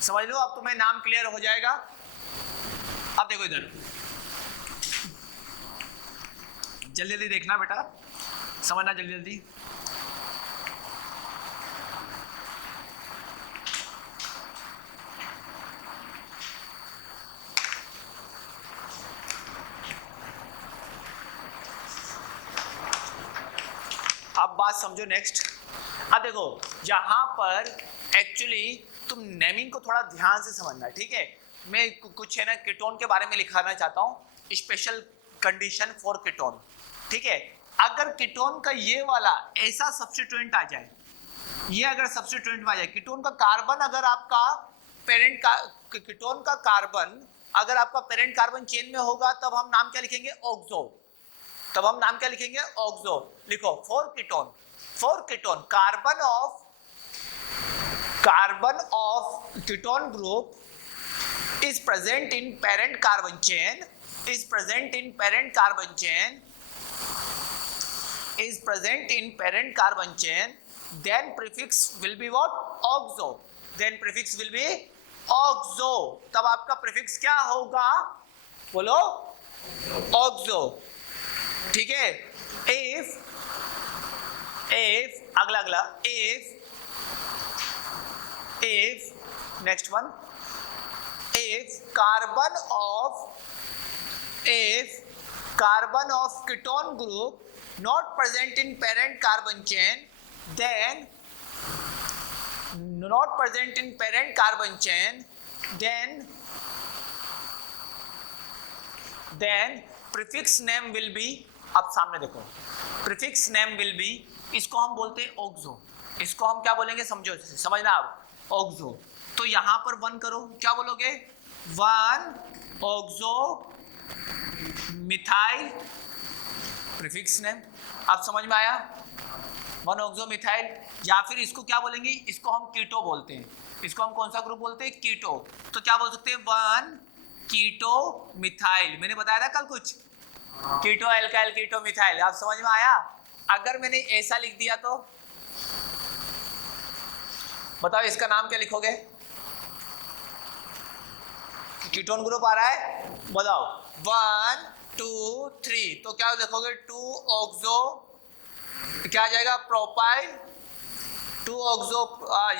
समझ लो, अब तुम्हें नाम क्लियर हो जाएगा। अब देखो इधर, जल्दी जल्दी देखना बेटा, समझना जल्दी जल्दी। अब बात समझो नेक्स्ट। अब देखो, यहां पर एक्चुअली तुम नेमिंग को थोड़ा ध्यान से समझना। ठीक है, मैं कुछ है ना कीटोन के बारे में लिखाना चाहता हूँ, स्पेशल कंडीशन फॉर कीटोन। ठीक है। अगर कीटोन का ये वाला ऐसा सब्स्टिट्यूएंट आ जाए, ये अगर सब्स्टिट्यूएंट में आ जाए, कीटोन का कार्बन अगर आपका पेरेंट का, कीटोन का कार्बन अगर आपका पेरेंट कार्बन चेन में होगा, तब हम नाम क्या लिखेंगे? ऑक्सो। तब हम नाम क्या लिखेंगे? ऑक्सो। लिखो for ketone, carbon of ketone group is present in parent carbon chain, then prefix will be what? Oxo. तब आपका प्रीफिक्स क्या होगा? बोलो, ऑक्सो। ठीक है। if अगला if next one, if carbon of ketone group not present in parent carbon chain, then prefix name will be, अब सामने देखो, prefix name will be, इसको हम बोलते हैं ऑक्सो। इसको हम क्या बोलेंगे? समझना आप, ऑक्सो। तो यहां पर 1 करो, क्या बोलोगे? 1 ऑक्सो मिथाइल, प्रीफिक्स नेम। आप समझ में आया? 1 ऑक्सो मिथाइल। या फिर इसको क्या बोलेंगे? इसको हम कीटो बोलते हैं। इसको हम कौन सा ग्रुप बोलते हैं? कीटो। तो क्या बोल सकते हैं? 1 कीटो मिथाइल। मैंने बताया था कल कुछ, कीटो एल्काइल, कीटो मिथाइल। आप समझ में आया? अगर मैंने ऐसा लिख दिया तो बताओ इसका नाम क्या लिखोगे? कीटोन ग्रुप आ रहा है, बताओ 1 2 3, तो क्या देखोगे? 2 ऑक्सो, क्या आ जाएगा? प्रोपाइल। 2 ऑक्सो,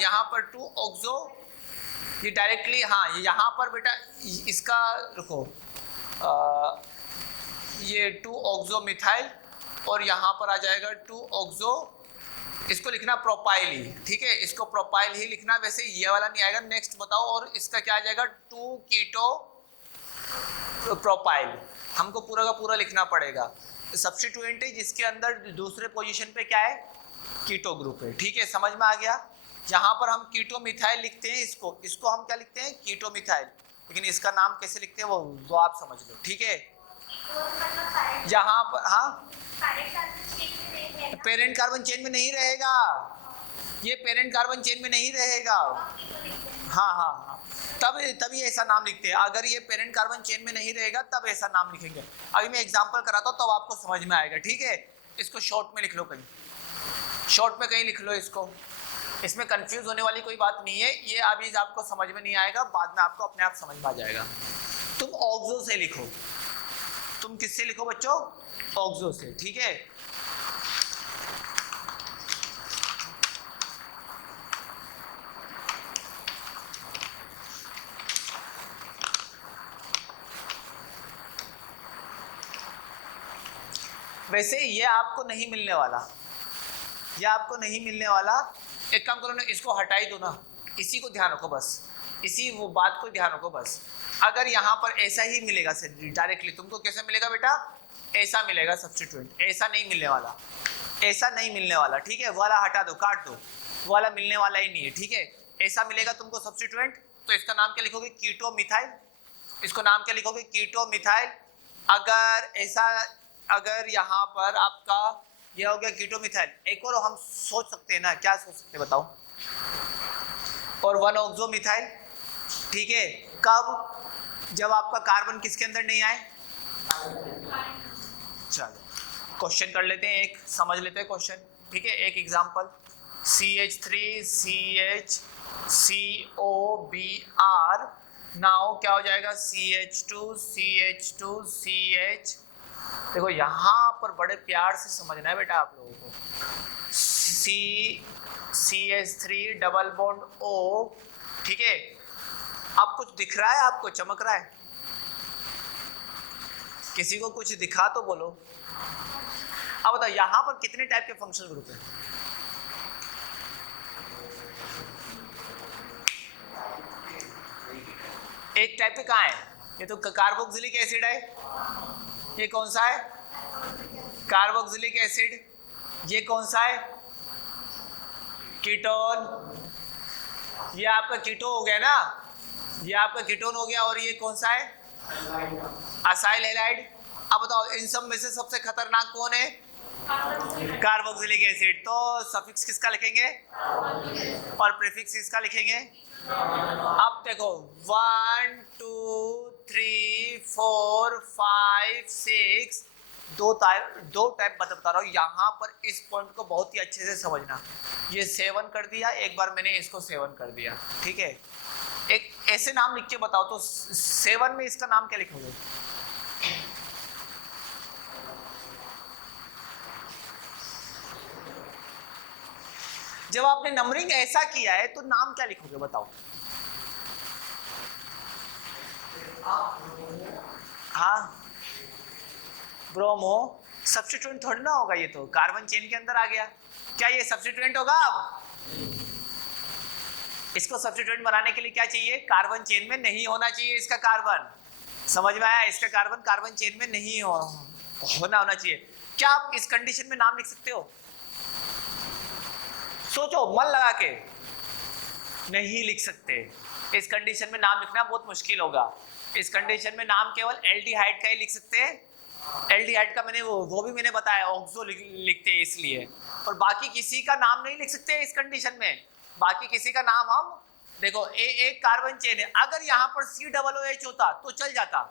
यहाँ पर 2 ऑक्सो, ये डायरेक्टली, हाँ यहाँ पर बेटा इसका रुको, ये 2 ऑक्सो मिथाइल, और यहाँ पर आ जाएगा 2 ऑक्सो, इसको लिखना प्रोपाइल ही, ठीक है, इसको प्रोपाइल ही लिखना, वैसे ये वाला नहीं आएगा। नेक्स्ट बताओ, और इसका क्या आ जाएगा? 2 कीटो प्रोपाइल। हमको पूरा का पूरा लिखना पड़ेगा। सब्स्टिट्यूएंट है जिसके अंदर दूसरे पोजीशन पे क्या है? कीटो ग्रुप है। ठीक है, समझ में आ गया? यहाँ पर हम कीटो मिथाइल लिखते हैं, इसको हम क्या लिखते हैं? कीटो मिथाइल। लेकिन इसका नाम कैसे लिखते हैं वो आप समझ लो। ठीक है, यहाँ पर हाँ, पेरेंट कार्बन चेन में नहीं रहेगा, ये पेरेंट कार्बन चेन में नहीं रहेगा। हाँ, तभी ऐसा नाम लिखते हैं। अगर ये पेरेंट कार्बन चेन में नहीं रहेगा तब ऐसा नाम लिखेंगे। अभी मैं एग्जांपल कराता हूँ तब आपको समझ में आएगा। ठीक है, इसको शॉर्ट में लिख लो, कहीं शॉर्ट में कहीं लिख लो इसको। इसमें कंफ्यूज होने वाली कोई बात नहीं है। ये अभी आपको समझ में नहीं आएगा, बाद में आपको अपने आप समझ में आ जाएगा। तुम ऑक्सो से लिखो। तुम किससे लिखो बच्चों? ऑक्सो से। ठीक है, वैसे ये आपको नहीं मिलने वाला, ये आपको नहीं मिलने वाला। एक काम करो ना, इसको हटा ही दो ना, इसी को ध्यान रखो बस, इसी वो बात को ध्यान रखो बस। अगर यहाँ पर ऐसा ही मिलेगा डायरेक्टली, तुमको कैसा मिलेगा बेटा? ऐसा मिलेगा सब्स्टिट्यूएंट, ऐसा नहीं मिलने वाला, ऐसा नहीं मिलने वाला। ठीक है, वाला हटा दो, काट दो, वाला मिलने वाला ही नहीं है। ठीक है, ऐसा मिलेगा तुमको सब्स्टिट्यूएंट, तो इसका नाम क्या लिखोगे? कीटो मिथाइल। इसको नाम क्या लिखोगे? कीटो मिथाइल। अगर ऐसा, अगर यहाँ पर आपका ये हो गया कीटो मिथाइल, एक और हम सोच सकते हैं ना, क्या सोच सकते हैं बताओ? और 1 ऑक्सो मिथाइल। ठीक है, कब? जब आपका कार्बन किसके अंदर नहीं आए। चलो क्वेश्चन कर लेते हैं, एक समझ लेते हैं क्वेश्चन। ठीक है, एक एग्जांपल, CH3CHCOBr, नाउ क्या हो जाएगा? CH2CH2CH। देखो यहाँ पर बड़े प्यार से समझना है बेटा आप लोगों को। CH3 double bond O। ठीक है, अब कुछ दिख रहा है आपको? चमक रहा है? किसी को कुछ दिखा तो बोलो। अब बताओ यहाँ पर कितने टाइप के फंक्शनल ग्रुप हैं? एक टाइप के कहाँ है? ये तो कार्बोक्सिलिक एसिड है। ये कौन सा है? कार्बोक्सिलिक एसिड, ये कौन सा है? कीटोन। ये आपका कीटो हो गया ना, ये आपका कीटोन हो गया। और ये कौन सा है? Acyl halide. अब बताओ इन सब में से सबसे खतरनाक कौन है? Carboxylic acid. तो सफिक्स किसका लिखेंगे और प्रीफिक्स किसका लिखेंगे? अब देखो 1 2 3 4 5 6 दो टाइप बता रहा हूँ यहाँ पर। इस पॉइंट को बहुत ही अच्छे से समझना। ये 7 कर दिया, एक बार मैंने इसको 7 कर दिया, ठीक है। एक ऐसे नाम लिख के बताओ तो 7 में इसका नाम क्या लिखोगे? जब आपने नंबरिंग ऐसा किया है तो नाम क्या लिखोगे बताओ? हाँ, ब्रोमो। सब्स्टिट्यूएंट थोड़ी ना होगा, ये तो कार्बन चेन के अंदर आ गया। क्या ये सब्स्टिट्यूएंट होगा? अब इसको सब्स्टिट्यूएंट बनाने के लिए क्या चाहिए? कार्बन चेन में नहीं होना चाहिए इसका कार्बन। समझ में आया? इसका कार्बन कार्बन चेन में नहीं होना चाहिए। क्या आप इस कंडीशन में नाम लिख सकते हो? सोचो मन लगा के। नहीं लिख सकते। इस कंडीशन में नाम लिखना बहुत मुश्किल होगा। इस कंडीशन में नाम केवल एल्डिहाइड का ही लिख सकते हैं। एल्डिहाइड का मैंने वो भी मैंने बताया, ऑक्सो लिखते हैं इसलिए। और बाकी किसी का नाम नहीं लिख सकते इस कंडीशन में। बाकी किसी का नाम हम देखो एक कार्बन चेन है, अगर यहाँ पर COOH होता तो चल जाता,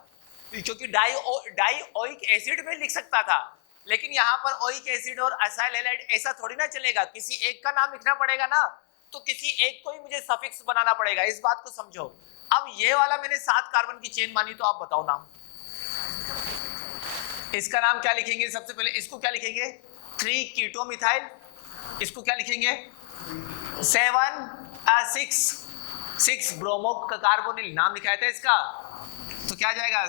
क्योंकि डाइओइक एसिड में लिख सकता था। लेकिन यहाँ पर ओइक एसिड और असाइल हैलाइड ऐसा थोड़ी ना चलेगा। किसी एक का नाम लिखना पड़ेगा ना, तो किसी एक को ही मुझे सफिक्स बनाना पड़ेगा। इस बात को समझो। अब ये वाला मैंने 7 कार्बन की चेन मानी, तो आप बताओ नाम। इसका नाम क्या लिखेंगे? सबसे पहले इसको क्या लिखेंगे? 3 कीटो मिथाइल। इसको क्या लिखेंगे? 6 ब्रोमो कार्बोनिल। नाम लिखा था इसका, तो क्या जाएगा?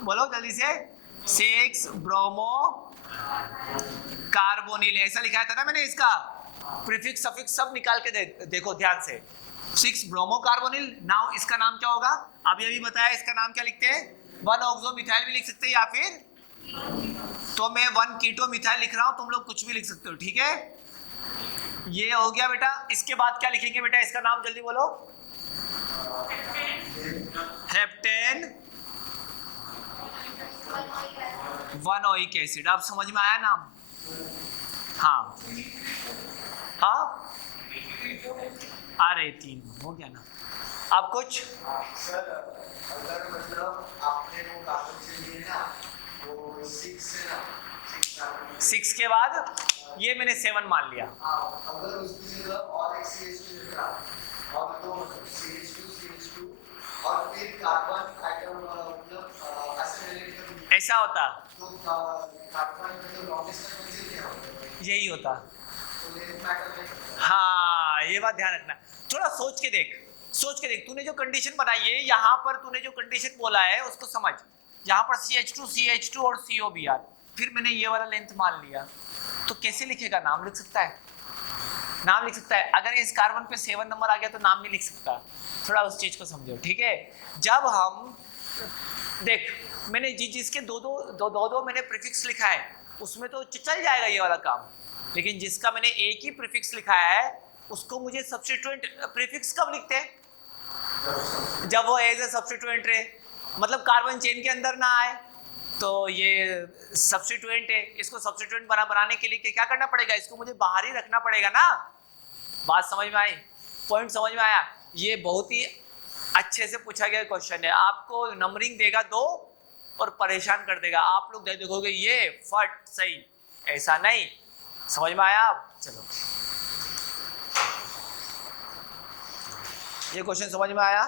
बोलो जल्दी से। 6 ब्रोमो कार्बोनिल ऐसा लिखा था ना मैंने। इसका प्रीफिक्स सफिक्स सब निकाल के देखो ध्यान से। 6 ब्रोमो कार्बोनिल। नाउ इसका नाम क्या होगा? अभी अभी बताया इसका नाम क्या लिखते हैं? 1 ऑक्सो मिथाइल भी लिख सकते हैं, या फिर तो मैं 1 कीटो मिथाइल लिख रहा हूं, तुम लोग कुछ भी लिख सकते हो, ठीक है। ये हो गया बेटा। इसके बाद क्या लिखेंगे बेटा? इसका नाम जल्दी बोलो। Heptane 1 oic acid. अब समझ में आया नाम? हाँ हाँ, अरे 3 हो गया ना। अब कुछ सर, अगर मतलब आपने वो कार्बन चेन लिए ना, वो 6 से ना 6 के बाद ये मैंने 7 मान लिया। अगर उसकी जगह और एक CH2 लिखा और तो CH2 और फिर कार्बन आइटम मतलब ऐसे ऐसा होता तो कार्बन मतलब लॉन्गेस्ट कौन क्या होता? यही होता। तो लेकिन मैटर नहीं करता। हाँ, ये बात ध्यान रखना। थोड़ा सोच के देख। तूने जो कंडीशन बनाई है, यहाँ पर तूने जो कंडीशन बोला है उसको समझ। यहाँ पर CH2 और COBr, फिर मैंने ये वाला लेंथ मान लिया, तो कैसे लिखेगा? नाम लिख सकता है, नाम लिख सकता है। अगर इस कार्बन पे 7 नंबर आ गया तो नाम नहीं लिख सकता। थोड़ा उस चीज को समझो, ठीक है। जब हम देख, मैंने जिसके दो मैंने प्रीफिक्स लिखा है उसमें तो चल जाएगा ये वाला काम। लेकिन जिसका मैंने एक ही प्रीफिक्स लिखा है उसको मुझे सब्स्टिट्यूएंट प्रीफिक्स कब लिखते हैं? जब वो एज ए सब्स्टिट्यूएंट रहे, मतलब कार्बन चेन के अंदर ना आए, तो ये सब्स्टिट्यूएंट है। इसको सब्स्टिट्यूएंट बनाने के लिए क्या करना पड़ेगा? इसको मुझे बाहर ही रखना पड़ेगा ना। बात समझ में आई? पॉइंट समझ में आया? ये बहुत ही अच्छे से पूछा गया क्वेश्चन है। आपको नंबरिंग देगा 2 और परेशान कर देगा। आप लोग देखोगे ये फट सही, ऐसा नहीं। समझ में आया? चलो, ये क्वेश्चन समझ में आया?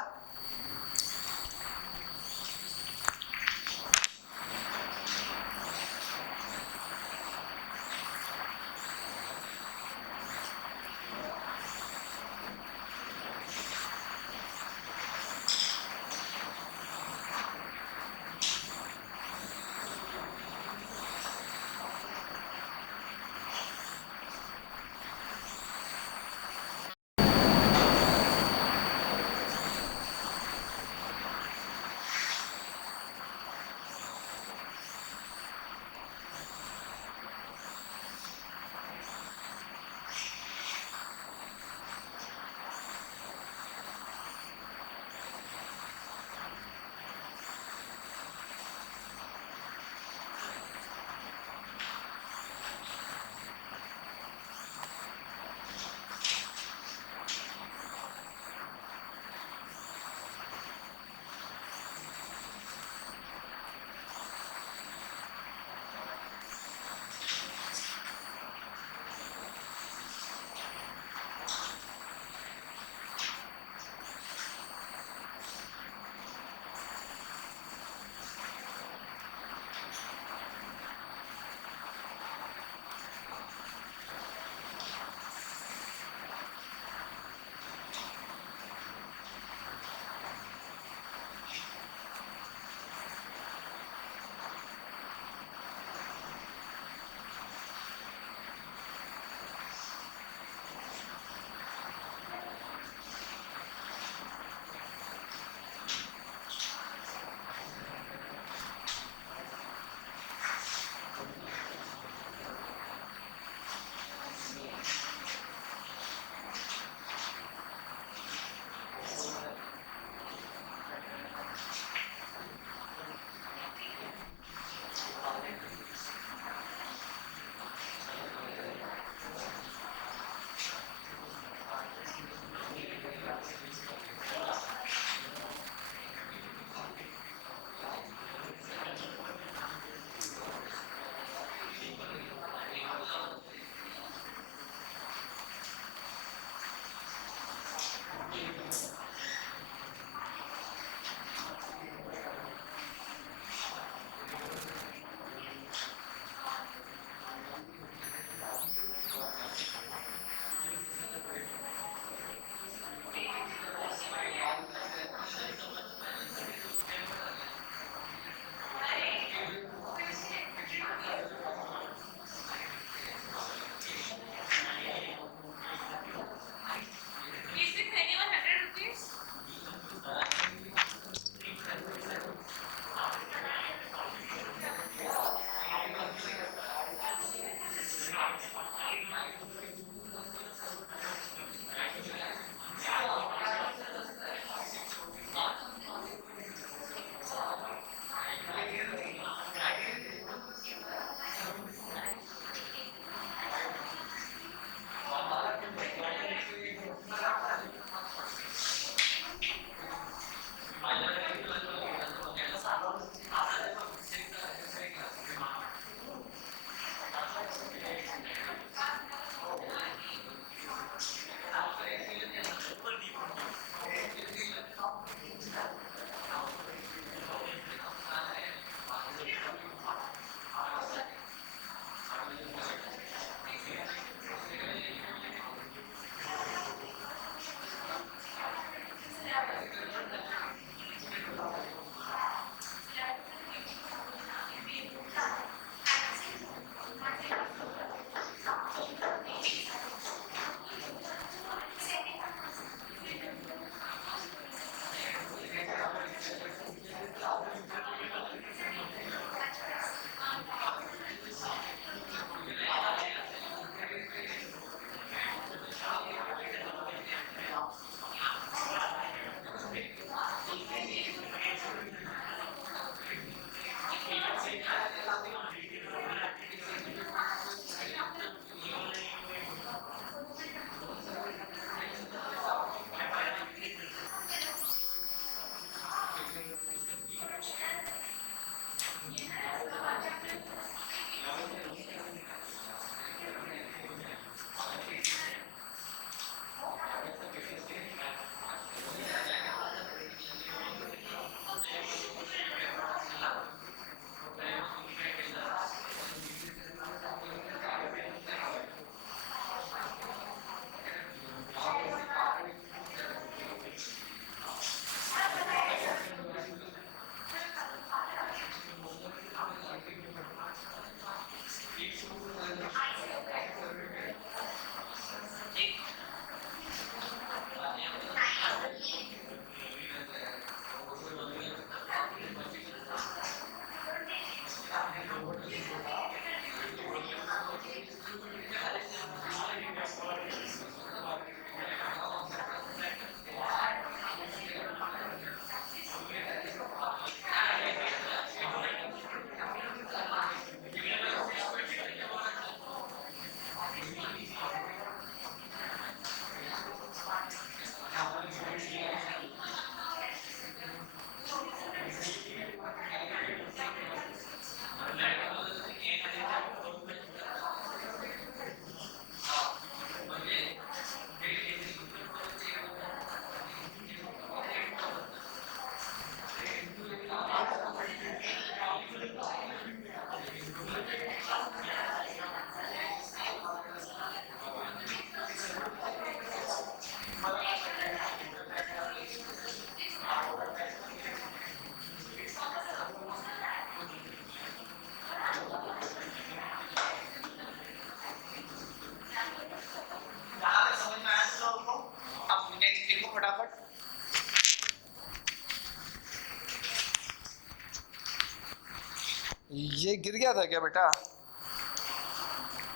ये गिर गया था क्या बेटा?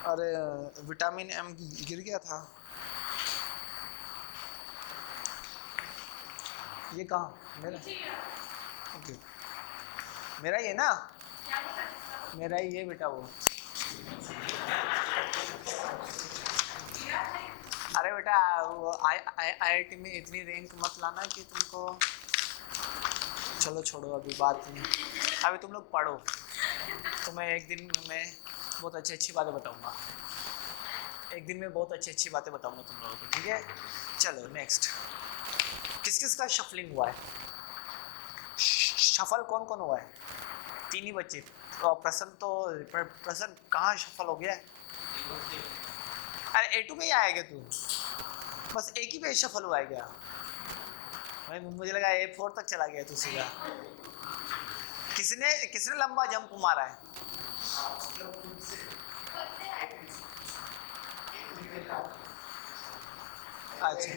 अरे विटामिन एम गिर गया था। ये कहाँ मेरा? ओके मेरा ये ना, मेरा ये बेटा वो। अरे बेटा वो IIT में इतनी रैंक मत लाना कि तुमको, चलो छोड़ो अभी बात नहीं, अभी तुम लोग पढ़ो, तो मैं एक दिन में बहुत अच्छी अच्छी बातें बताऊंगा, एक दिन में बहुत अच्छी अच्छी बातें बताऊंगा तुम लोगों को, ठीक है? चलो नेक्स्ट, किस किस का शफलिंग हुआ है? शफल कौन कौन हुआ है? 3 ही बच्चे। प्रसन्न तो, प्रसन्न कहाँ शफल हो गया है? अरे A2 में ही आएगा तू, बस एक ही पे शफल हुआ है क्या? मुझे लगा A4 तक चला गया तू सीधा। किसने किसने लंबा जंप मारा है? अच्छा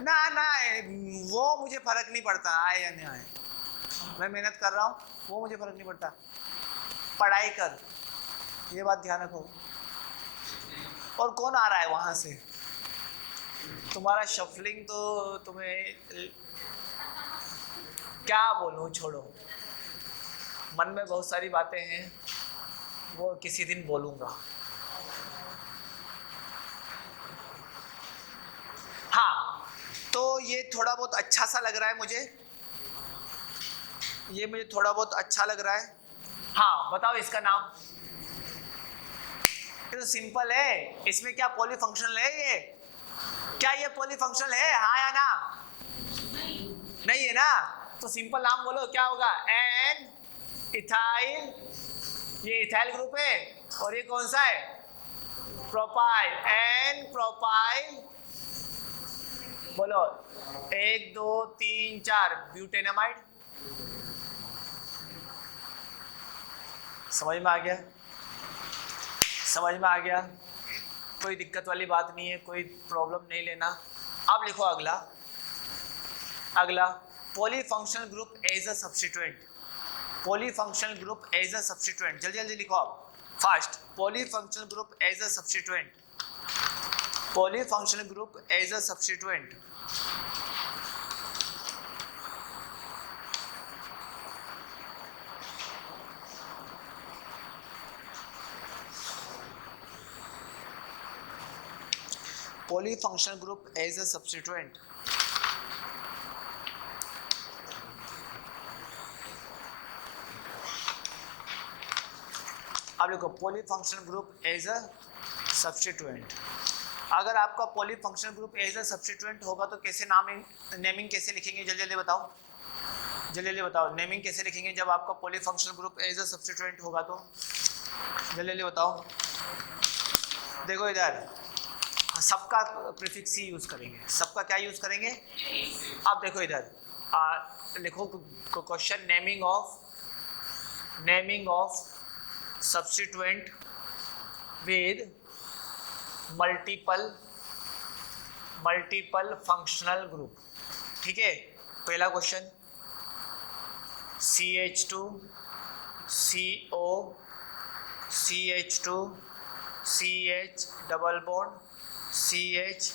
ना ना, वो मुझे फर्क नहीं पड़ता आए या नहीं आए, मैं मेहनत कर रहा हूँ, वो मुझे फर्क नहीं पड़ता, पढ़ाई कर, ये बात ध्यान रखो। और कौन आ रहा है वहां से? तुम्हारा शफलिंग तो तुम्हें क्या बोलूं, छोड़ो, मन में बहुत सारी बातें हैं, वो किसी दिन बोलूंगा। हाँ तो ये थोड़ा बहुत अच्छा सा लग रहा है मुझे, ये मुझे थोड़ा बहुत अच्छा लग रहा है। हाँ बताओ इसका नाम। ये तो सिंपल है, इसमें क्या पॉलीफंक्शनल है ये? क्या ये पॉलीफंक्शनल है, हाँ या ना? नहीं है ना, तो सिंपल नाम बोलो, क्या होगा? एन इथाइल, ये इथाइल ग्रुप है, और ये कौन सा है? प्रोपाइल, एन प्रोपाइल, बोलो 1 2 3 4 ब्यूटेनामाइड। समझ में आ गया? समझ में आ गया? कोई दिक्कत वाली बात नहीं है, कोई प्रॉब्लम नहीं लेना। अब लिखो अगला, अगला polyfunctional group as a substituent, polyfunctional group as a substituent, जल्दी जल्दी लिखो आप fast. Polyfunctional group as a substituent, polyfunctional group as a substituent. Polyfunctional group as a substituent. अब देखो polyfunctional group as a substituent, अगर आपका polyfunctional group as a substituent होगा तो कैसे नेमिंग कैसे लिखेंगे? जल्दी जल्दी बताओ, जल्दी जल्दी बताओ, नेमिंग कैसे लिखेंगे जब आपका polyfunctional group as a substituent होगा? तो जल्दी जल्दी बताओ। देखो इधर सबका प्रीफिक्स ही यूज करेंगे, सबका क्या यूज करेंगे? अब देखो इधर लिखो question, naming of substituent with multiple functional group, ठीक है? पहला question CH2 CO CH2 CH double bond CH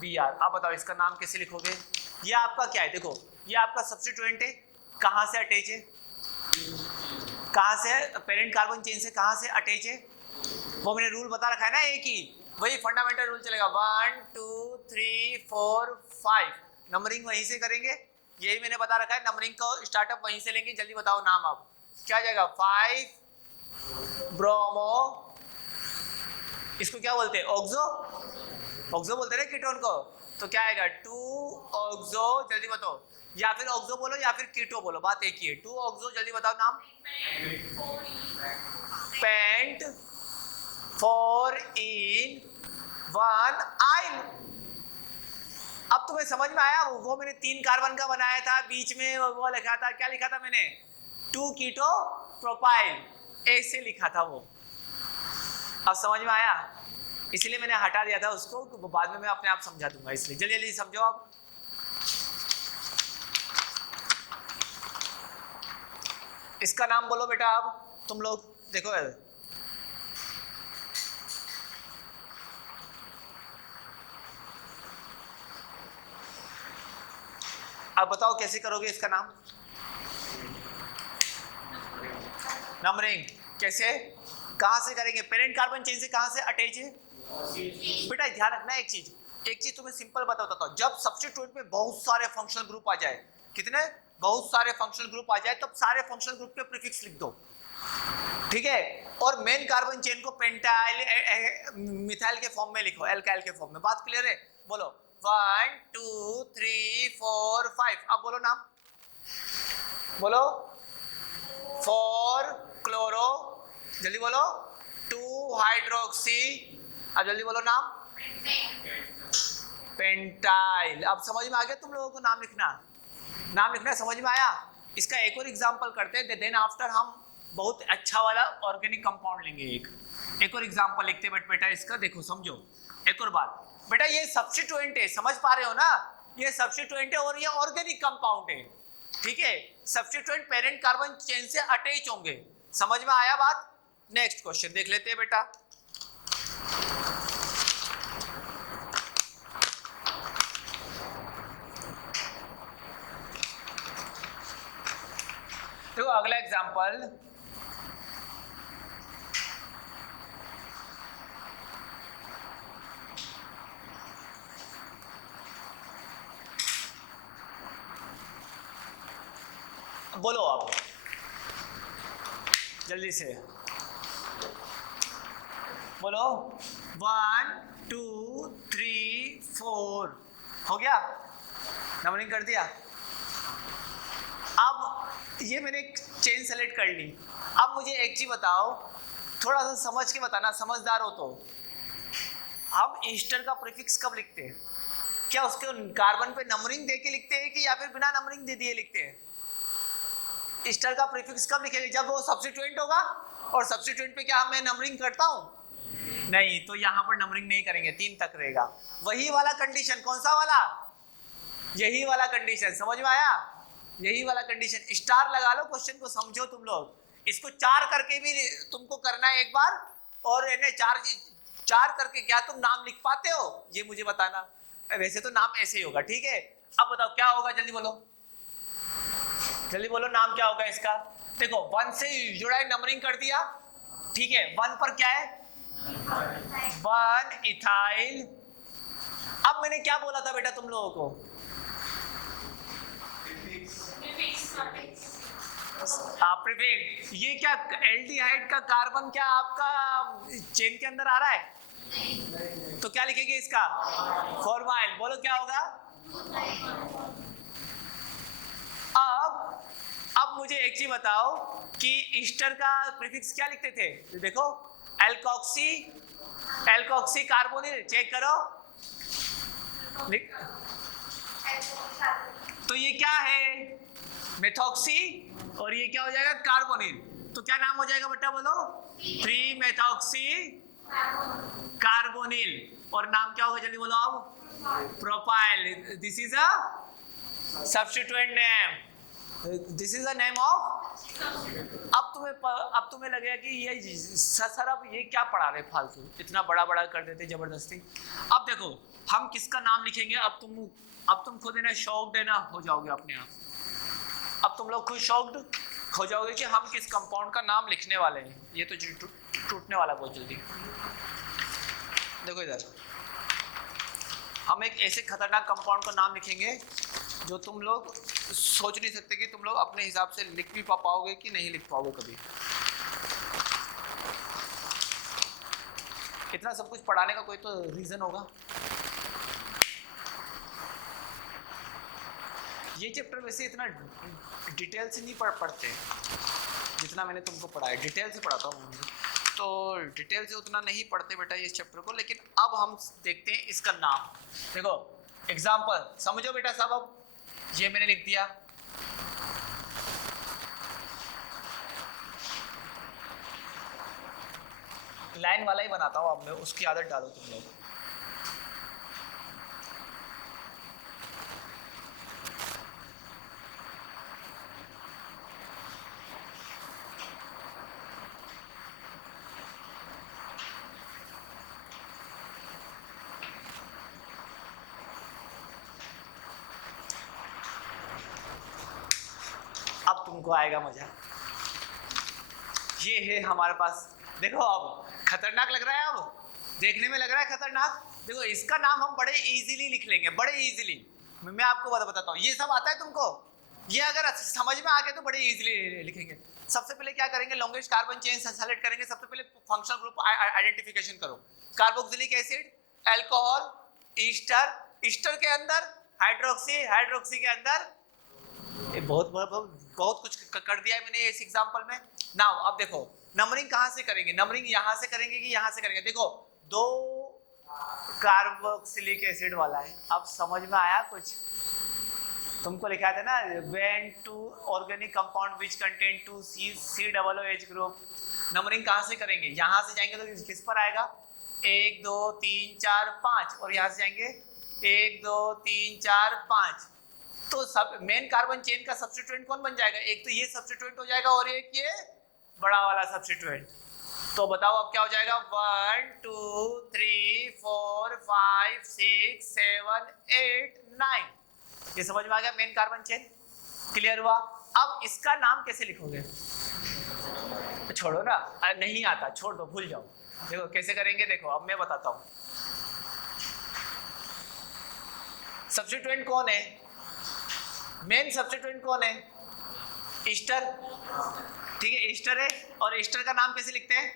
Br। अब बताओ इसका नाम कैसे लिखोगे? ये आपका क्या है? देखो ये आपका सब्स्टिट्यूएंट है, कहाँ से अटैच है? कहाँ से? पेरेंट कार्बन चेन से कहाँ से अटैच है? वो मैंने रूल बता रखा है ना, एक ही, वही फंडामेंटल रूल चलेगा, 1 2 3 4 5, नंबरिंग वहीं से करेंगे, यही मैंने बता रखा है, नंबरिंग को स्टार्टअप वहीं से लेंगे। जल्दी बताओ नाम, आप क्या जाएगा? 5 ब्रोमो, इसको क्या बोलते हैं? ऑक्सो, ऑक्सो बोलते हैं ना कीटोन को, तो क्या आएगा? 2 ऑक्सो, जल्दी बताओ, या फिर ऑक्सो बोलो या फिर कीटो बोलो, बात एक ही है। 2 ऑक्सो, जल्दी बताओ नाम। पेंट 4 इन 1 आइन। अब तुम्हें समझ में आया? वो मैंने 3 कार्बन का बनाया था, बीच में वो लिखा था, क्या लिखा था मैंने? 2 कीटो प्रोपाइल, ऐसे लिखा था वो। अब समझ में आया? इसलिए मैंने हटा दिया था उसको, तो बाद में मैं अपने आप समझा दूंगा, इसलिए जल्दी जल्दी समझो आप। इसका नाम बोलो बेटा, अब तुम लोग देखो। अब बताओ कैसे करोगे इसका नाम? नंबरिंग कैसे, कहां से करेंगे? पेरेंट कार्बन चेन से कहां से अटैच है बेटा? ध्यान रखना एक चीज तुम्हें सिंपल बताता हूं। जब सब्स्टिट्यूएंट में बहुत सारे फंक्शनल ग्रुप आ जाए, कितने बहुत सारे फंक्शनल ग्रुप आ जाए, तब सारे फंक्शनल ग्रुप के प्रीफिक्स लिख दो, ठीक है? और मेन कार्बन चेन को पेंटाइल मिथाइल के फॉर्म में लिखो, एल्काइल के फॉर्म में। बात क्लियर है? बोलो 1 2 3 4 5। अब बोलो नाम, बोलो 4 क्लोरो, जल्दी बोलो 2 हाइड्रोक्सी। अब जल्दी बोलो नाम, पेंटाइल। अब समझ में आ गया तुम लोगों को? नाम लिखना समझ में आया? इसका एक और एग्जांपल करते हैं, देन आफ्टर हम बहुत अच्छा वाला ऑर्गेनिक कंपाउंड लेंगे। एक और एग्जांपल लिखते हैं बेटा इसका, देखो समझो एक और बात बेटा। ये सब्स्टिट्यूएंट है, समझ पा रहे हो ना? ये सब्स्टिट्यूएंट है और ये ऑर्गेनिक कंपाउंड है, ठीक है? सब्स्टिट्यूएंट पेरेंट कार्बन चेन से अटैच होंगे, समझ में आया बात? नेक्स्ट क्वेश्चन देख लेते हैं बेटा। तो अगला एग्जांपल, बोलो आप जल्दी से बोलो 1 2 3 4। हो गया? नंबरिंग कर दिया? अब ये मैंने चेन सेलेक्ट कर ली। अब मुझे एक चीज बताओ, थोड़ा सा समझ के बताना, समझदार हो तो। हम ईस्टर का प्रीफिक्स कब लिखते हैं? क्या उसके कार्बन पे नंबरिंग दे के लिखते हैं कि या फिर बिना नंबरिंग दे दिए लिखते हैं? ईस्टर का प्रीफिक्स कब लिखेंगे? जब वो सब्स्टिट्यूएंट होगा। और सब्स्टिट्यूएंट पे क्या मैं नंबरिंग करता हूं? नहीं, तो यहां पर नंबरिंग नहीं करेंगे, 3 तक रहेगा। वही वाला कंडीशन, कौन सा वाला? यही वाला कंडीशन, समझ में आया? यही वाला कंडीशन। स्टार लगा लो, क्वेश्चन को समझो तुम लोग। इसको 4 करके भी तुमको करना है एक बार, और इन्हें 4 करके क्या तुम नाम लिख पाते हो ये मुझे बताना। वैसे तो नाम ऐसे ही होगा, ठीक है? अब बताओ क्या होगा, जल्दी बोलो, जल्दी बोलो नाम क्या होगा इसका? देखो 1 से जुड़ा है, नंबरिंग कर दिया, ठीक है? 1 पर क्या है? 1 इथाइल। अब मैंने क्या बोला था बेटा तुम लोगों को? प्रीफिक्स। ये क्या एल्डिहाइड का कार्बन क्या आपका चेन के अंदर आ रहा है? तो क्या लिखेंगे इसका? फॉर्माइल। बोलो क्या होगा? अब मुझे एक चीज बताओ कि ईस्टर का प्रीफिक्स क्या लिखते थे? देखो एल्कोक्सी, एल्कोक्सी कार्बोनिल, चेक करो। तो ये क्या है? मेथॉक्सी, और ये क्या हो जाएगा? कार्बोनिल। तो क्या नाम हो जाएगा बेटा, बोलो? 3 मेथॉक्सी कार्बोनिल। और नाम क्या होगा, जल्दी बोलो अब? Propyl. This is a substituent name, this is a name of. अब तुम्हें लगेगा कि ये सर अब ये क्या पढ़ा रहे फालतू, इतना बड़ा बड़ा कर देते जबरदस्ती। अब देखो हम किसका नाम लिखेंगे। अब तुम खुद इन्हें शौक देना हो जाओगे अपने आप। अब तुम लोग खुद शौक हो जाओगे कि हम किस कंपाउंड का नाम लिखने वाले हैं। ये तो टूटने वाला बहुत जल्दी। देखो इधर, हम एक ऐसे खतरनाक कंपाउंड का नाम लिखेंगे जो तुम लोग सोच नहीं सकते कि तुम लोग अपने हिसाब से लिख भी पाओगे कि नहीं लिख पाओगे कभी। इतना सब कुछ पढ़ाने का कोई तो रीजन होगा। ये चैप्टर वैसे इतना डिटेल से नहीं पढ़ते जितना मैंने तुमको पढ़ाया। डिटेल से पढ़ाता हूँ तो डिटेल से उतना नहीं पढ़ते बेटा इस चैप्टर को। लेकिन अब हम देखते हैं इसका नाम। देखो एग्जाम्पल समझो बेटा साहब। अब ये मैंने लिख दिया, लाइन वाला ही बनाता हूँ अब मैं, उसकी आदत डालो तुम लोग। तुमको आएगा मजा। ये है हमारे पास, देखो अब खतरनाक लग रहा है, अब देखने में लग रहा है खतरनाक। देखो इसका नाम हम बड़े इजीली लिख लेंगे, बड़े इजीली। मैं आपको बताता हूँ, ये सब आता है तुमको, ये अगर समझ में आ गया तो बड़े इजीली लिखेंगे। सबसे पहले क्या करेंगे, लॉन्गेस्ट कार्बन चेन सेलेक्ट करेंगे। सबसे पहले फंक्शनल ग्रुप आइडेंटिफिकेशन करो। Carboxylic acid, alcohol, Easter, Easter के अंदर हाइड्रोक्सी, हाइड्रोक्सी के अंदर बहुत कुछ कर दिया है मैंने इस एग्जांपल में। नाउ अब देखो नंबरिंग कहां से करेंगे, नंबरिंग यहां से करेंगे कि यहां से करेंगे। देखो 2 कार्बोक्सिलिक एसिड वाला है, अब समझ में आया कुछ? तुमको लिखा था ना, when two organic compound which contain 2 COOH group. Numbering कहां से करेंगे, यहां से जाएंगे तो किस पर आएगा, 1 2 3 4 5, और यहां से जाएंगे 1 2 3 4 5। तो सब मेन कार्बन चेन का सब्स्टिट्यूएंट कौन बन जाएगा, एक तो ये सब्स्टिट्यूएंट हो जाएगा और एक ये बड़ा वाला सब्स्टिट्यूएंट। तो बताओ अब क्या हो जाएगा, 1 2 3 4 5 6 7 8 9। ये समझ में आ गया मेन कार्बन चेन, क्लियर हुआ? अब इसका नाम कैसे लिखोगे, छोड़ो ना, नहीं आता, छोड़ दो, भूल जाओ। देखो कैसे करेंगे, देखो अब मैं बताता हूं। सब्स्टिट्यूएंट कौन है, मेन सब्स्टिट्यूएंट कौन है, ईस्टर, ठीक है, ईस्टर है। और ईस्टर का नाम कैसे लिखते हैं,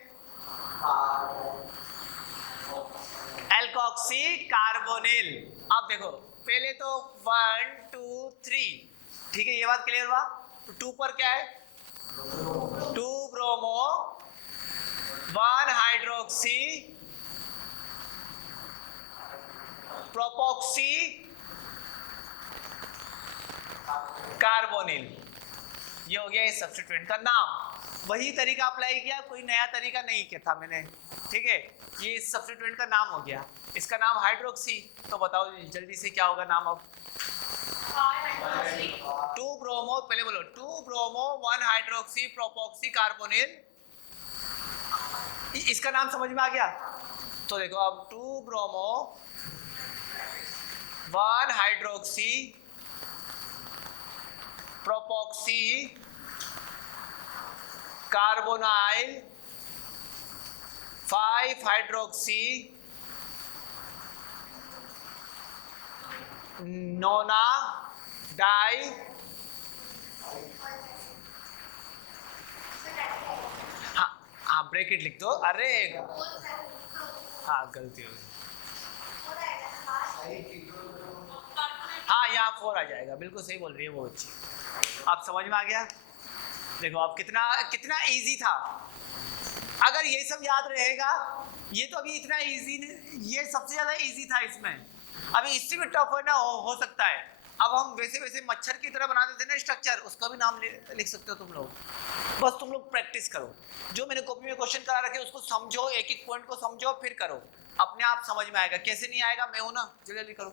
एल्कोक्सी कार्बोनिल। अब देखो पहले तो 1 2 3, ठीक है, ये बात क्लियर हुआ। 2 पर क्या है, 2 ब्रोमो 1 हाइड्रोक्सी प्रोपोक्सी कार्बोनिल, ये हो गया इस सब्स्टिट्यूएंट का नाम। वही तरीका अप्लाई किया, कोई नया तरीका नहीं किया था मैंने, ठीक है। ये इस सब्स्टिट्यूएंट का नाम हो गया, इसका नाम हाइड्रोक्सी। तो बताओ जल्दी से क्या होगा नाम अब, 2 ब्रोमो, पहले बोलो 2 ब्रोमो 1 हाइड्रोक्सी प्रोपोक्सी कार्बोनिल। इसका नाम समझ में आ गया? तो देखो अब 2 bromo 1 hydroxy propoxy carbonyl 5 hydroxy nona di, हाँ ब्रैकेट लिख दो, अरे हाँ गलती हो गई, हाँ यहाँ 4 आ जाएगा, बिल्कुल सही बोल रही है वो बच्ची। आप समझ में आ गया? देखो अब कितना कितना इजी था, अगर ये सब याद रहेगा। ये तो अभी इतना इजी, ये सबसे ज्यादा इजी था इसमें, अभी इससे भी टफ है ना, हो सकता है। अब हम वैसे वैसे मच्छर की तरह बना देते ना स्ट्रक्चर, उसका भी नाम लिख सकते हो तुम लोग। बस तुम लोग प्रैक्टिस करो, जो मैंने कॉपी में क्वेश्चन करा रखे उसको समझो, एक एक पॉइंट को समझो, फिर करो, अपने आप समझ में आएगा। कैसे नहीं आएगा, मैं हूं ना, जल्दी जल्दी करो।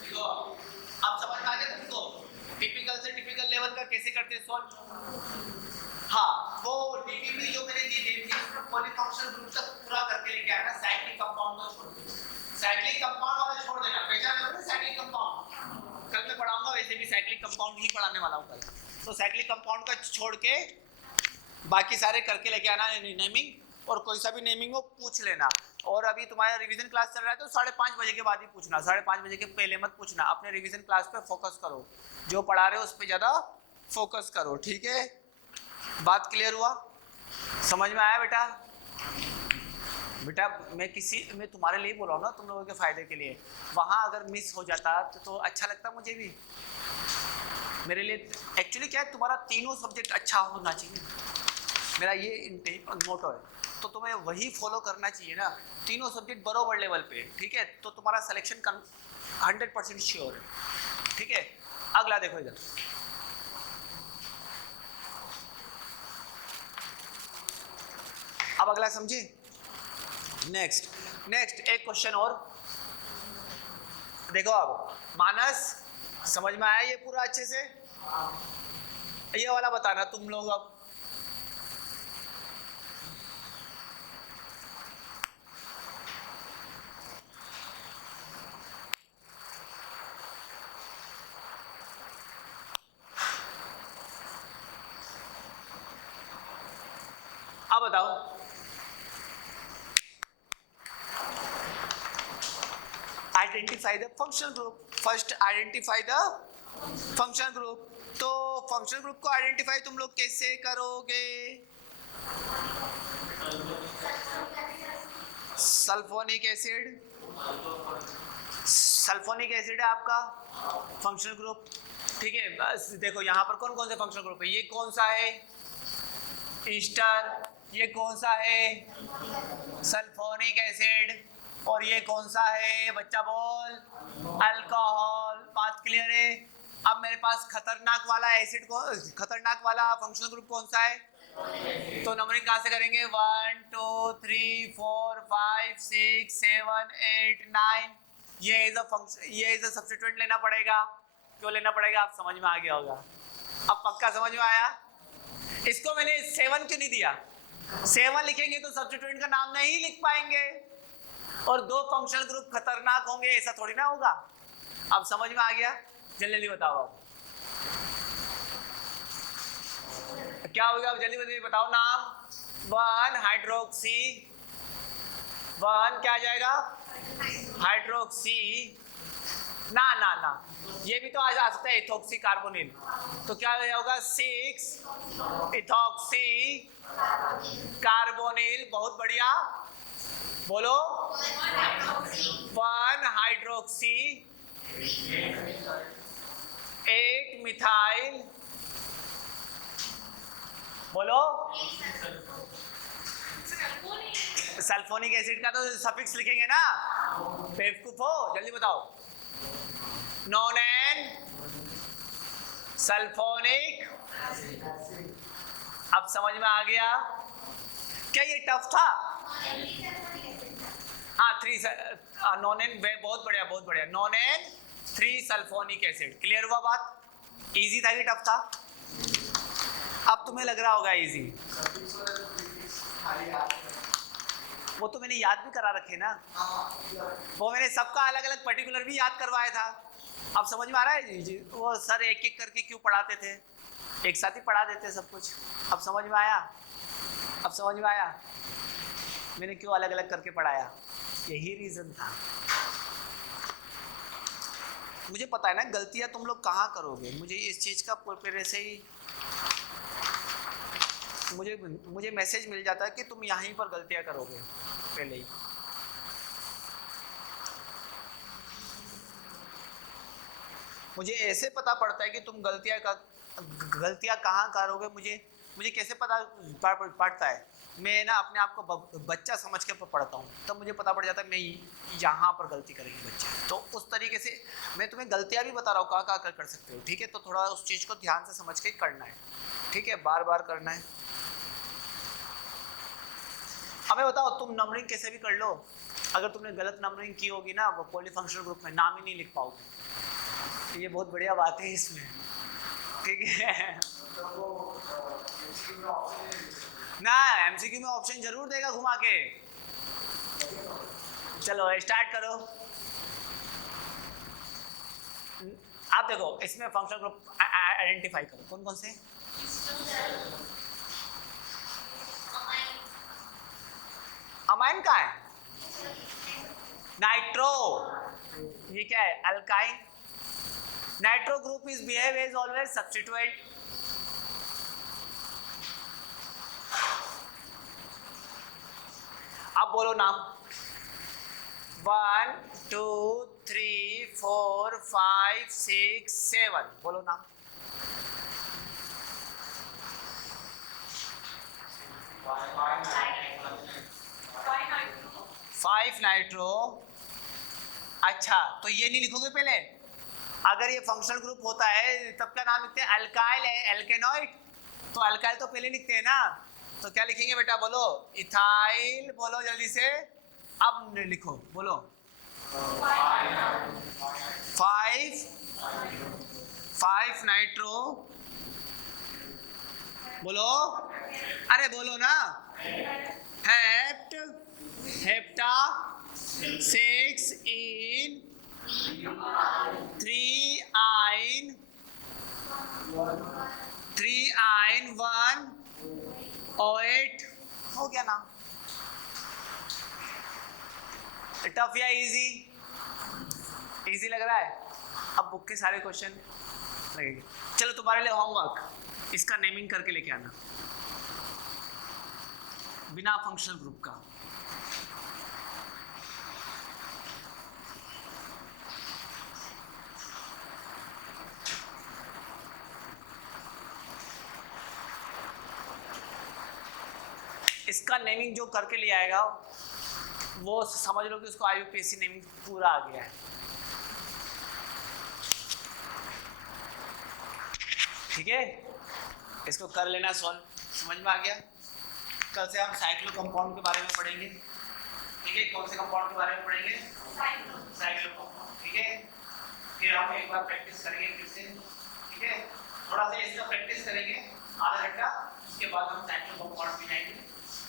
देखो अब समझ में आ गया तुमको टिपिकल से टिपिकल लेवल का कैसे करते हैं सॉल्व। हाँ वो डीपीपी जो मैंने दी थी उसमें पॉलीफंक्शनल ग्रुप तक पूरा करके लेके आया ना, साइक्लिक कंपाउंड को छोड़ दो, साइक्लिक कंपाउंड वाला छोड़ देना, पहचान लो ना साइक्लिक कंपाउंड। कल मैं पढ़ाऊंगा वैसे भी साइक्लिक कंपाउंड ही पढ़ाने वाला हूँ कल, तो साइक्लिक कंपाउंड का छोड़ के बाकी सारे करके लेके आना नेमिंग, और कोई सा भी नेमिंग हो पूछ लेना। और अभी तुम्हारा रिवीजन क्लास चल रहा है तो 5:30 बजे के बाद ही पूछना, 5:30 बजे के पहले मत पूछना, अपने रिवीजन क्लास पे फोकस करो, जो पढ़ा रहे हो उस पर ज़्यादा फोकस करो, ठीक है। बात क्लियर हुआ, समझ में आया बेटा? बेटा मैं तुम्हारे लिए बोल रहा हूँ ना, तुम लोगों के फायदे के लिए, वहाँ अगर मिस हो जाता तो अच्छा लगता मुझे भी, मेरे लिए एक्चुअली क्या है, तुम्हारा तीनों सब्जेक्ट अच्छा होना चाहिए, मेरा ये मोटो है, तो तुम्हें वही फॉलो करना चाहिए ना, तीनों सब्जेक्ट बराबर लेवल पे, ठीक है, तो तुम्हारा सिलेक्शन 100% श्योर है, ठीक है। अगला देखो इधर, अब अगला समझे। नेक्स्ट एक क्वेश्चन और देखो, अब मानस समझ में आया ये पूरा अच्छे से? ये वाला बताना तुम लोग अब, अब बताओ identify the functional group. First identify the functional group, तो फंक्शनल ग्रुप को आइडेंटिफाई तुम लोग कैसे करोगे? सल्फोनिक एसिड, सल्फोनिक एसिड है आपका फंक्शनल ग्रुप, ठीक है। बस देखो यहाँ पर कौन कौन से फंक्शनल ग्रुप है, ये कौन सा है ईस्टर, ये कौन सा है सल्फोनिक एसिड, और ये कौन सा है बच्चा बोल, अल्कोहल। बात क्लियर है? अब मेरे पास खतरनाक वाला एसिड को, खतरनाक वाला फंक्शनल ग्रुप कौन सा है, तो नंबरिंग कहाँ से करेंगे, 1 2 3 4 5 6 7 8 9, ये इज अ फंक्शन, ये इज अ सब्स्टिट्यूएंट लेना पड़ेगा। क्यों लेना पड़ेगा, आप समझ में आ गया होगा, अब पक्का समझ में आया। इसको मैंने 7 क्यों नहीं दिया, 7 लिखेंगे तो सब्स्टिट्यूएंट का नाम नहीं लिख पाएंगे, और 2 फंक्शनल ग्रुप खतरनाक होंगे, ऐसा थोड़ी ना होगा। अब समझ में आ गया, जल्दी जल्दी बताओ अब क्या होगा, जल्दी जल्दी बताओ नाम। 1 हाइड्रोक्सी, 1 क्या आ जाएगा हाइड्रोक्सी, ना ना ना, ये भी तो आ सकता है इथोक्सी कार्बोनिल, तो क्या होगा 6 इथोक्सी कार्बोनिल। बहुत बढ़िया, बोलो 1 हाइड्रोक्सी 8 मिथाइल, बोलो सल्फोनिक एसिड का तो सफिक्स लिखेंगे ना, बेवकूफ हो, जल्दी बताओ। नॉन एन सल्फोनिक, अब समझ में आ गया, क्या ये टफ था? हाँ 3 नॉन एन, बहुत बढ़िया बहुत बढ़िया, non N 3 sulphonic acid. Clear हुआ बात, इजी था कि टफ था? अब तुम्हें लग रहा होगा इजी, वो तो मैंने याद भी करा रखे ना, वो मैंने सबका अलग अलग पर्टिकुलर भी याद करवाया था। अब समझ में आ रहा है जी, वो सर एक एक करके क्यों पढ़ाते थे, एक साथ ही पढ़ा देते सब कुछ। अब समझ में आया, अब समझ में आया मैंने क्यों अलग अलग करके पढ़ाया, यही रीजन था। मुझे पता है ना गलतियां तुम लोग कहाँ करोगे, मुझे इस चीज का पहले से ही मुझे मैसेज मिल जाता है कि तुम यहीं पर गलतियां करोगे पहले ही। मुझे ऐसे पता पड़ता है कि तुम गलतियां कहाँ करोगे, मुझे कैसे पता पड़ता है, मैं ना अपने आप को बच्चा समझ के पढ़ता हूँ, तब मुझे पता पड़ जाता है मैं यहाँ पर गलती करेंगे बच्चे, तो उस तरीके से मैं तुम्हें गलतियाँ भी बता रहा हूँ कहाँ कर सकते हो, ठीक है। तो थोड़ा उस चीज़ को ध्यान से समझ के करना है, ठीक है, बार बार करना है। हमें बताओ, तुम नंबरिंग कैसे भी कर लो, अगर तुमने गलत नंबरिंग की होगी ना वो पॉलीफंक्शनल ग्रुप में नाम ही नहीं लिख पाओगे। ये बहुत बढ़िया बात है इसमें, ठीक है मतलब वो MCQ में ऑप्शन नहीं है। ना। एमसीक्यू में ऑप्शन जरूर देगा घुमा के। चलो स्टार्ट करो। आप देखो इसमें फंक्शनल ग्रुप आइडेंटिफाई करो, कौन कौन से। अमाइन का है, नाइट्रो, ये क्या है, alkyne. Nitro group is behave as always substituent. अब बोलो नाम। 1 2 3 4 5 6 7 बोलो नाम। Five nitro. अच्छा तो ये नहीं लिखोगे पहले, अगर ये फंक्शनल ग्रुप होता है तब क्या नाम लिखते हैं, अल्काइल है, एल्केनॉइड, तो अल्काइल तो पहले लिखते हैं ना, तो क्या लिखेंगे बेटा, बोलो इथाइल, बोलो जल्दी से। अब लिखो, बोलो 5 नाइट्रो, बोलो, अरे बोलो ना, हेप्ट, हेप्टा, 6 इन 3 आइन 1 OH, हो गया ना। टफ या इजी, इजी लग रहा है। अब बुक के सारे क्वेश्चन लगेंगे। चलो तुम्हारे लिए होमवर्क, इसका नेमिंग करके लेके आना, बिना फंक्शनल ग्रुप का। इसका नेमिंग जो करके ले आएगा वो समझ लो कि उसको IUPAC नेमिंग पूरा आ गया है, ठीक है। इसको कर लेना सॉल्व, समझ में आ गया। कल से हम साइक्लो कंपाउंड के बारे में पढ़ेंगे, ठीक है। कौन से कंपाउंड के बारे में पढ़ेंगे, साइक्लो कंपाउंड, ठीक है। फिर हम एक बार प्रैक्टिस करेंगे फिर से, ठीक है। थोड़ा सा इसका प्रैक्टिस करेंगे आधा घंटा, उसके बाद हम साइक्लो कंपाउंड भी जाएंगे।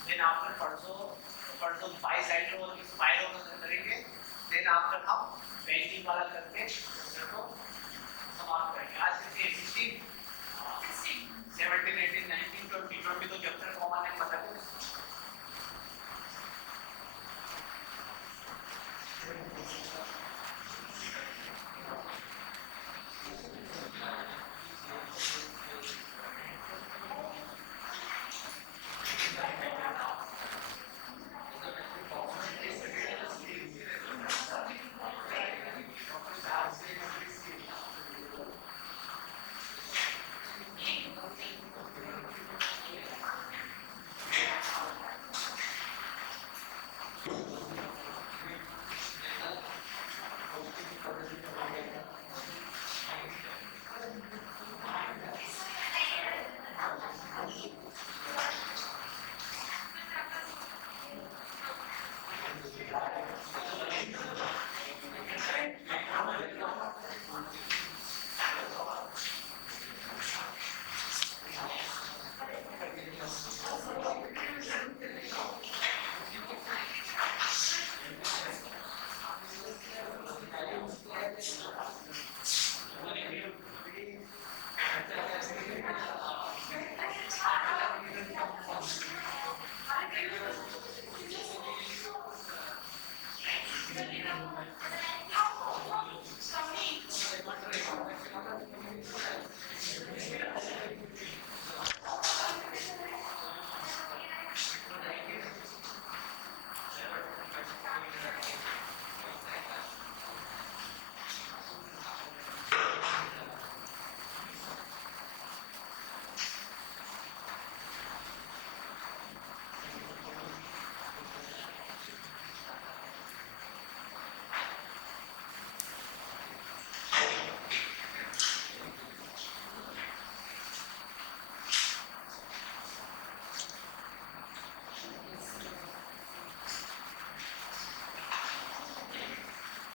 देन आफ्टर परसों बाईसाइक्लो और स्पाइरो का करेंगे। देन आफ्टर हम बेंजीन वाला करके समाप्त करेंगे। आज सिर्फ 16